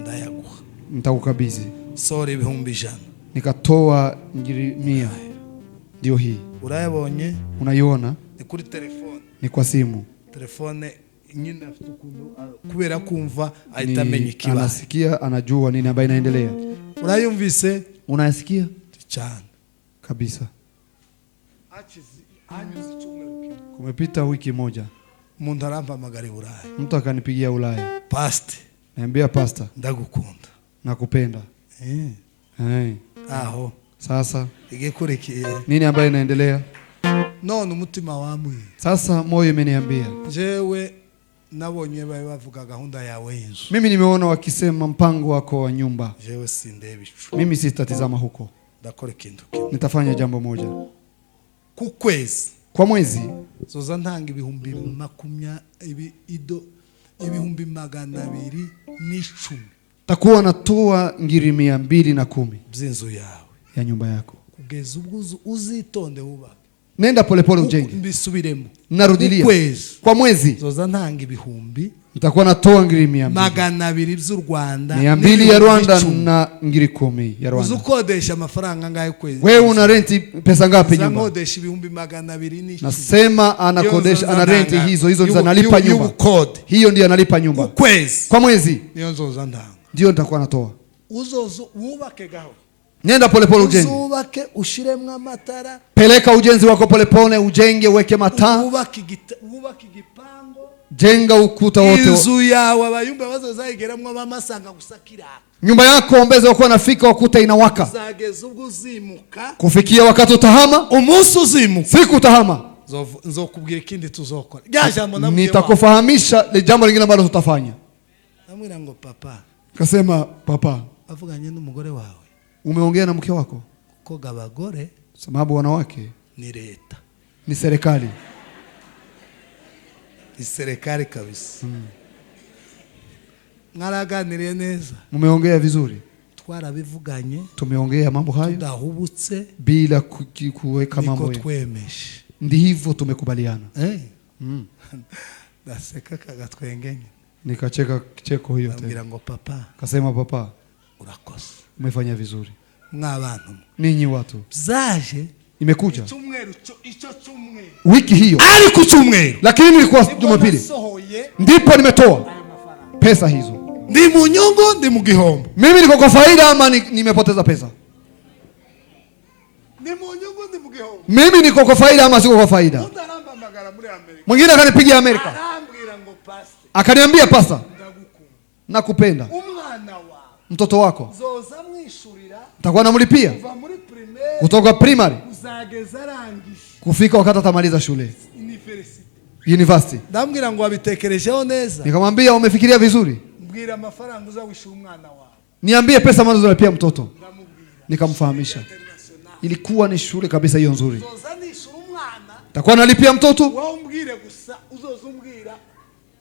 ndayaguha Nitakukabidhi. sore ibihumbi 100 Nikatoa ngiri 100. Ndio hii. urayabonye Unaiona? ni kuri telefone Ni kwa simu. telefone nyina afite ukuntu kubera kumva ahita amenya ikibazo Anasikia, anajua nini ambayo inaendelea. urayumvise Unayasikia? cyane Kabisa. anyuze icyumweru kimwe Kumepita wiki moja. umuntu arampamagara i Burayi Mtu akanipigia Ulaya. pastor Niambia pastor, ndagukunda nakupenda. aho Sasa igikurikiye nini ambayo inaendelea? none umutima wamwe Sasa moyo imeniambia. jewe nabonye bavuga gahunda yawe y'inzu Mimi nimeona wakisema mpango wako wa nyumba. jewe sindeba icu Mimi sitatizama huko. ndakora ikintu kimwe Nitafanya jambo moja. ku kwezi Kwa mwezi zoza ntanga ibihumbi 210 takuwa natoa ngiri 210 by'inzu yawe ya nyumba yako. kugeza ubwo uzitonde wubaka Nenda polepole ujenge. mbisubiremo Narudilia. ukwezi Kwa mwezi zoza ntanga ibihumbi nitakuwa natoa ngiri 200. 200 by'u Rwanda 200 ya Rwanda na ngiri 10 ya Rwanda. uzukodesha amafaranga ngayo kwezi Wewe una renti pesa ngapi nyumba? zankodesha ibihumbi 210 Nasema anakodesha, ana renti hizo za nalipa nyumba. y'ubukode Hiyo ndio analipa nyumba. ukwezi Kwa mwezi niyo nzoza ndanga ndio nitakuwa natoa. uzozo wubake gaho Nenda polepole ujenge. uzubake ushiremwe amatara, Peleka ujenzi wako polepole, ujenge, weke mataa, wubake igipango, jenga ukuta wote. inzu yawe abayumba bazozayigeramwo bamasanga gusakira, Nyumba yako ombeze wako nafika ukuta inawaka. uzageza ubwo uzimuka, Kufikia wakati utahama, umunsi uzimuka siku utahama, nzokubwira ikindi tuzokora. Rya jambo namubwiye nitakufahamisha jambo lingine ambalo tutafanya. namwira ngo papa, Kasema papa, avuganye n'umugore wawe umeongea na mke wako? ko gabagore Sababu wanawake ni leta, ni serikali. ni serikali kabisa. Mwaraganiriye neza, Mumeongea vizuri, twarabivuganye, tumeongea mambo hayo tudahubutse, bila kuweka niko mambo. twemeje. Ndivyo tumekubaliana. Naseka kagatwengenye, Nikacheka kicheko hiyo tena. ambwira ngo papa, Kasema papa, urakoze, umefanya vizuri. mw'abantu Ninyi watu, zaje imekuja cyumweru icyo cyumweru, wiki hiyo, ari ku cyumweru, lakini nilikuwa Jumapili nasohoye, ndipo nimetoa pesa hizo. ndi mu nyungu ndi mu gihombo, Mimi niko kwa faida ama nimepoteza pesa? ndi mu nyungu ndi mu gihombo. Mimi niko kwa faida ama siko kwa faida? Utaramba magara muri Amerika, Mwingine akanipigia Amerika, arambwira ngo pastor, akaniambia pasta, ndagukunda, nakupenda, umwana wawe mtoto wako zoza mwishurira nitakuwa namlipia kuva muri primaire kutoka primary uzageza arangije kufika wakati atamaliza shule university. ndambwira ngo wabitekerejeho neza, Nikamwambia umefikiria vizuri, mbwira amafaranga uzawishura umwana wawe, niambie pesa ambazo zinalipia mtoto. Nikamfahamisha ilikuwa ni shule kabisa hiyo nzuri, zoza nishura umwana, takuwa nalipia mtoto. wowe umbwire gusa, uzoza umbwira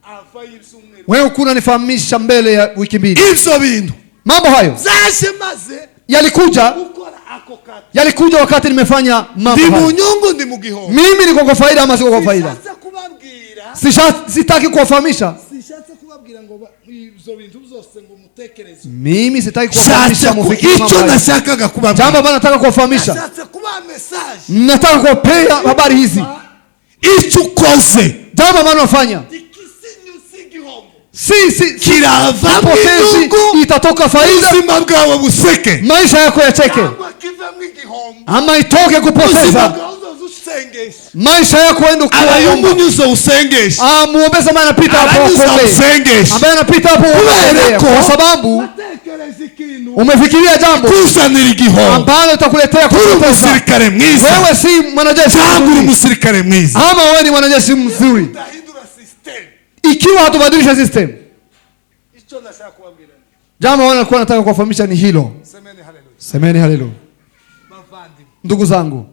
ava y'isumweru, Wewe ukuna nifahamisha mbele ya wiki mbili. ivyo bintu Mambo hayo zaje maze yalikuja, gukora ako kati, yalikuja wakati nimefanya mambo ndi mu hayo. nyungu ndi mu gihombo. Mimi niko kwa faida ama siko kwa faida? Sishatse kubabwira, Sitaki kuwafahamisha. sishatse kubabwira ngo ivyo bintu byose ngo mutekereze, Mimi sitaki kuwafahamisha mufikiri mambo icyo hayo. nashakaga kubabwira, Jambo ambalo nataka kuwafahamisha, nashatse kuba message, nataka kuwapea habari hizi. icyo ukoze Jambo ambalo nafanya ikisinyu sigihombo kirava potezi, itatoka faida, ubuzima bwawe buseke, maisha yako yacheke, cyangwa kivemo igihombo, ama itoke ubuzima kupoteza bwawe uzoza usengesha, maisha yako ende abayumunyuzo usengesha, muombeza ambaye anapita hapo abanyuza kuombea, usengesha, ambaye anapita hapo kuombea, ko kwa sababu watekereza ikintu umefikiria jambo kuzanira igihombo, ambalo litakuletea uri kupoteza. umusirikare mwiza, Wewe si mwanajeshi cyangwa uri mzuri, umusirikare mwiza, ama wewe ni mwanajeshi mzuri, udahindura system. ikiwa hatubadilisha system. Icyo nashaka kubabwira, Jambo ambalo nilikuwa nataka kuwafahamisha ni hilo. semeni haleluya, Semeni haleluya. bavandimwe, Ndugu zangu,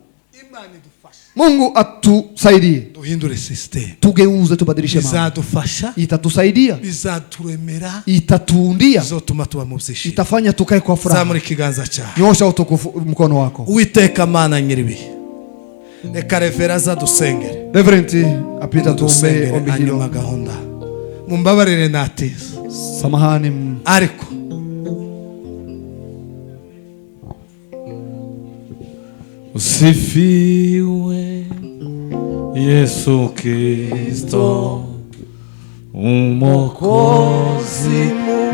imana idufashe, Mungu atusaidie, duhindure system, tugeuze, tubadilishe mambo. bizadufasha, Itatusaidia, bizaturemera, itatuundia, bizotuma tuba mu byishimo. itafanya tukae kwa furaha. Zamura ikiganza cyawe. Nyosha utukufu mkono wako. Uwiteka Mana nyiribihe, reka revera zadusengere, Reverend apita tuombe dusengere ombi hanyuma hilo. gahunda, mumbabarire natiza, Samahani. ariko Usifiwe Yesu Kristo, Mwokozi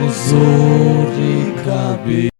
mzuri kabisa.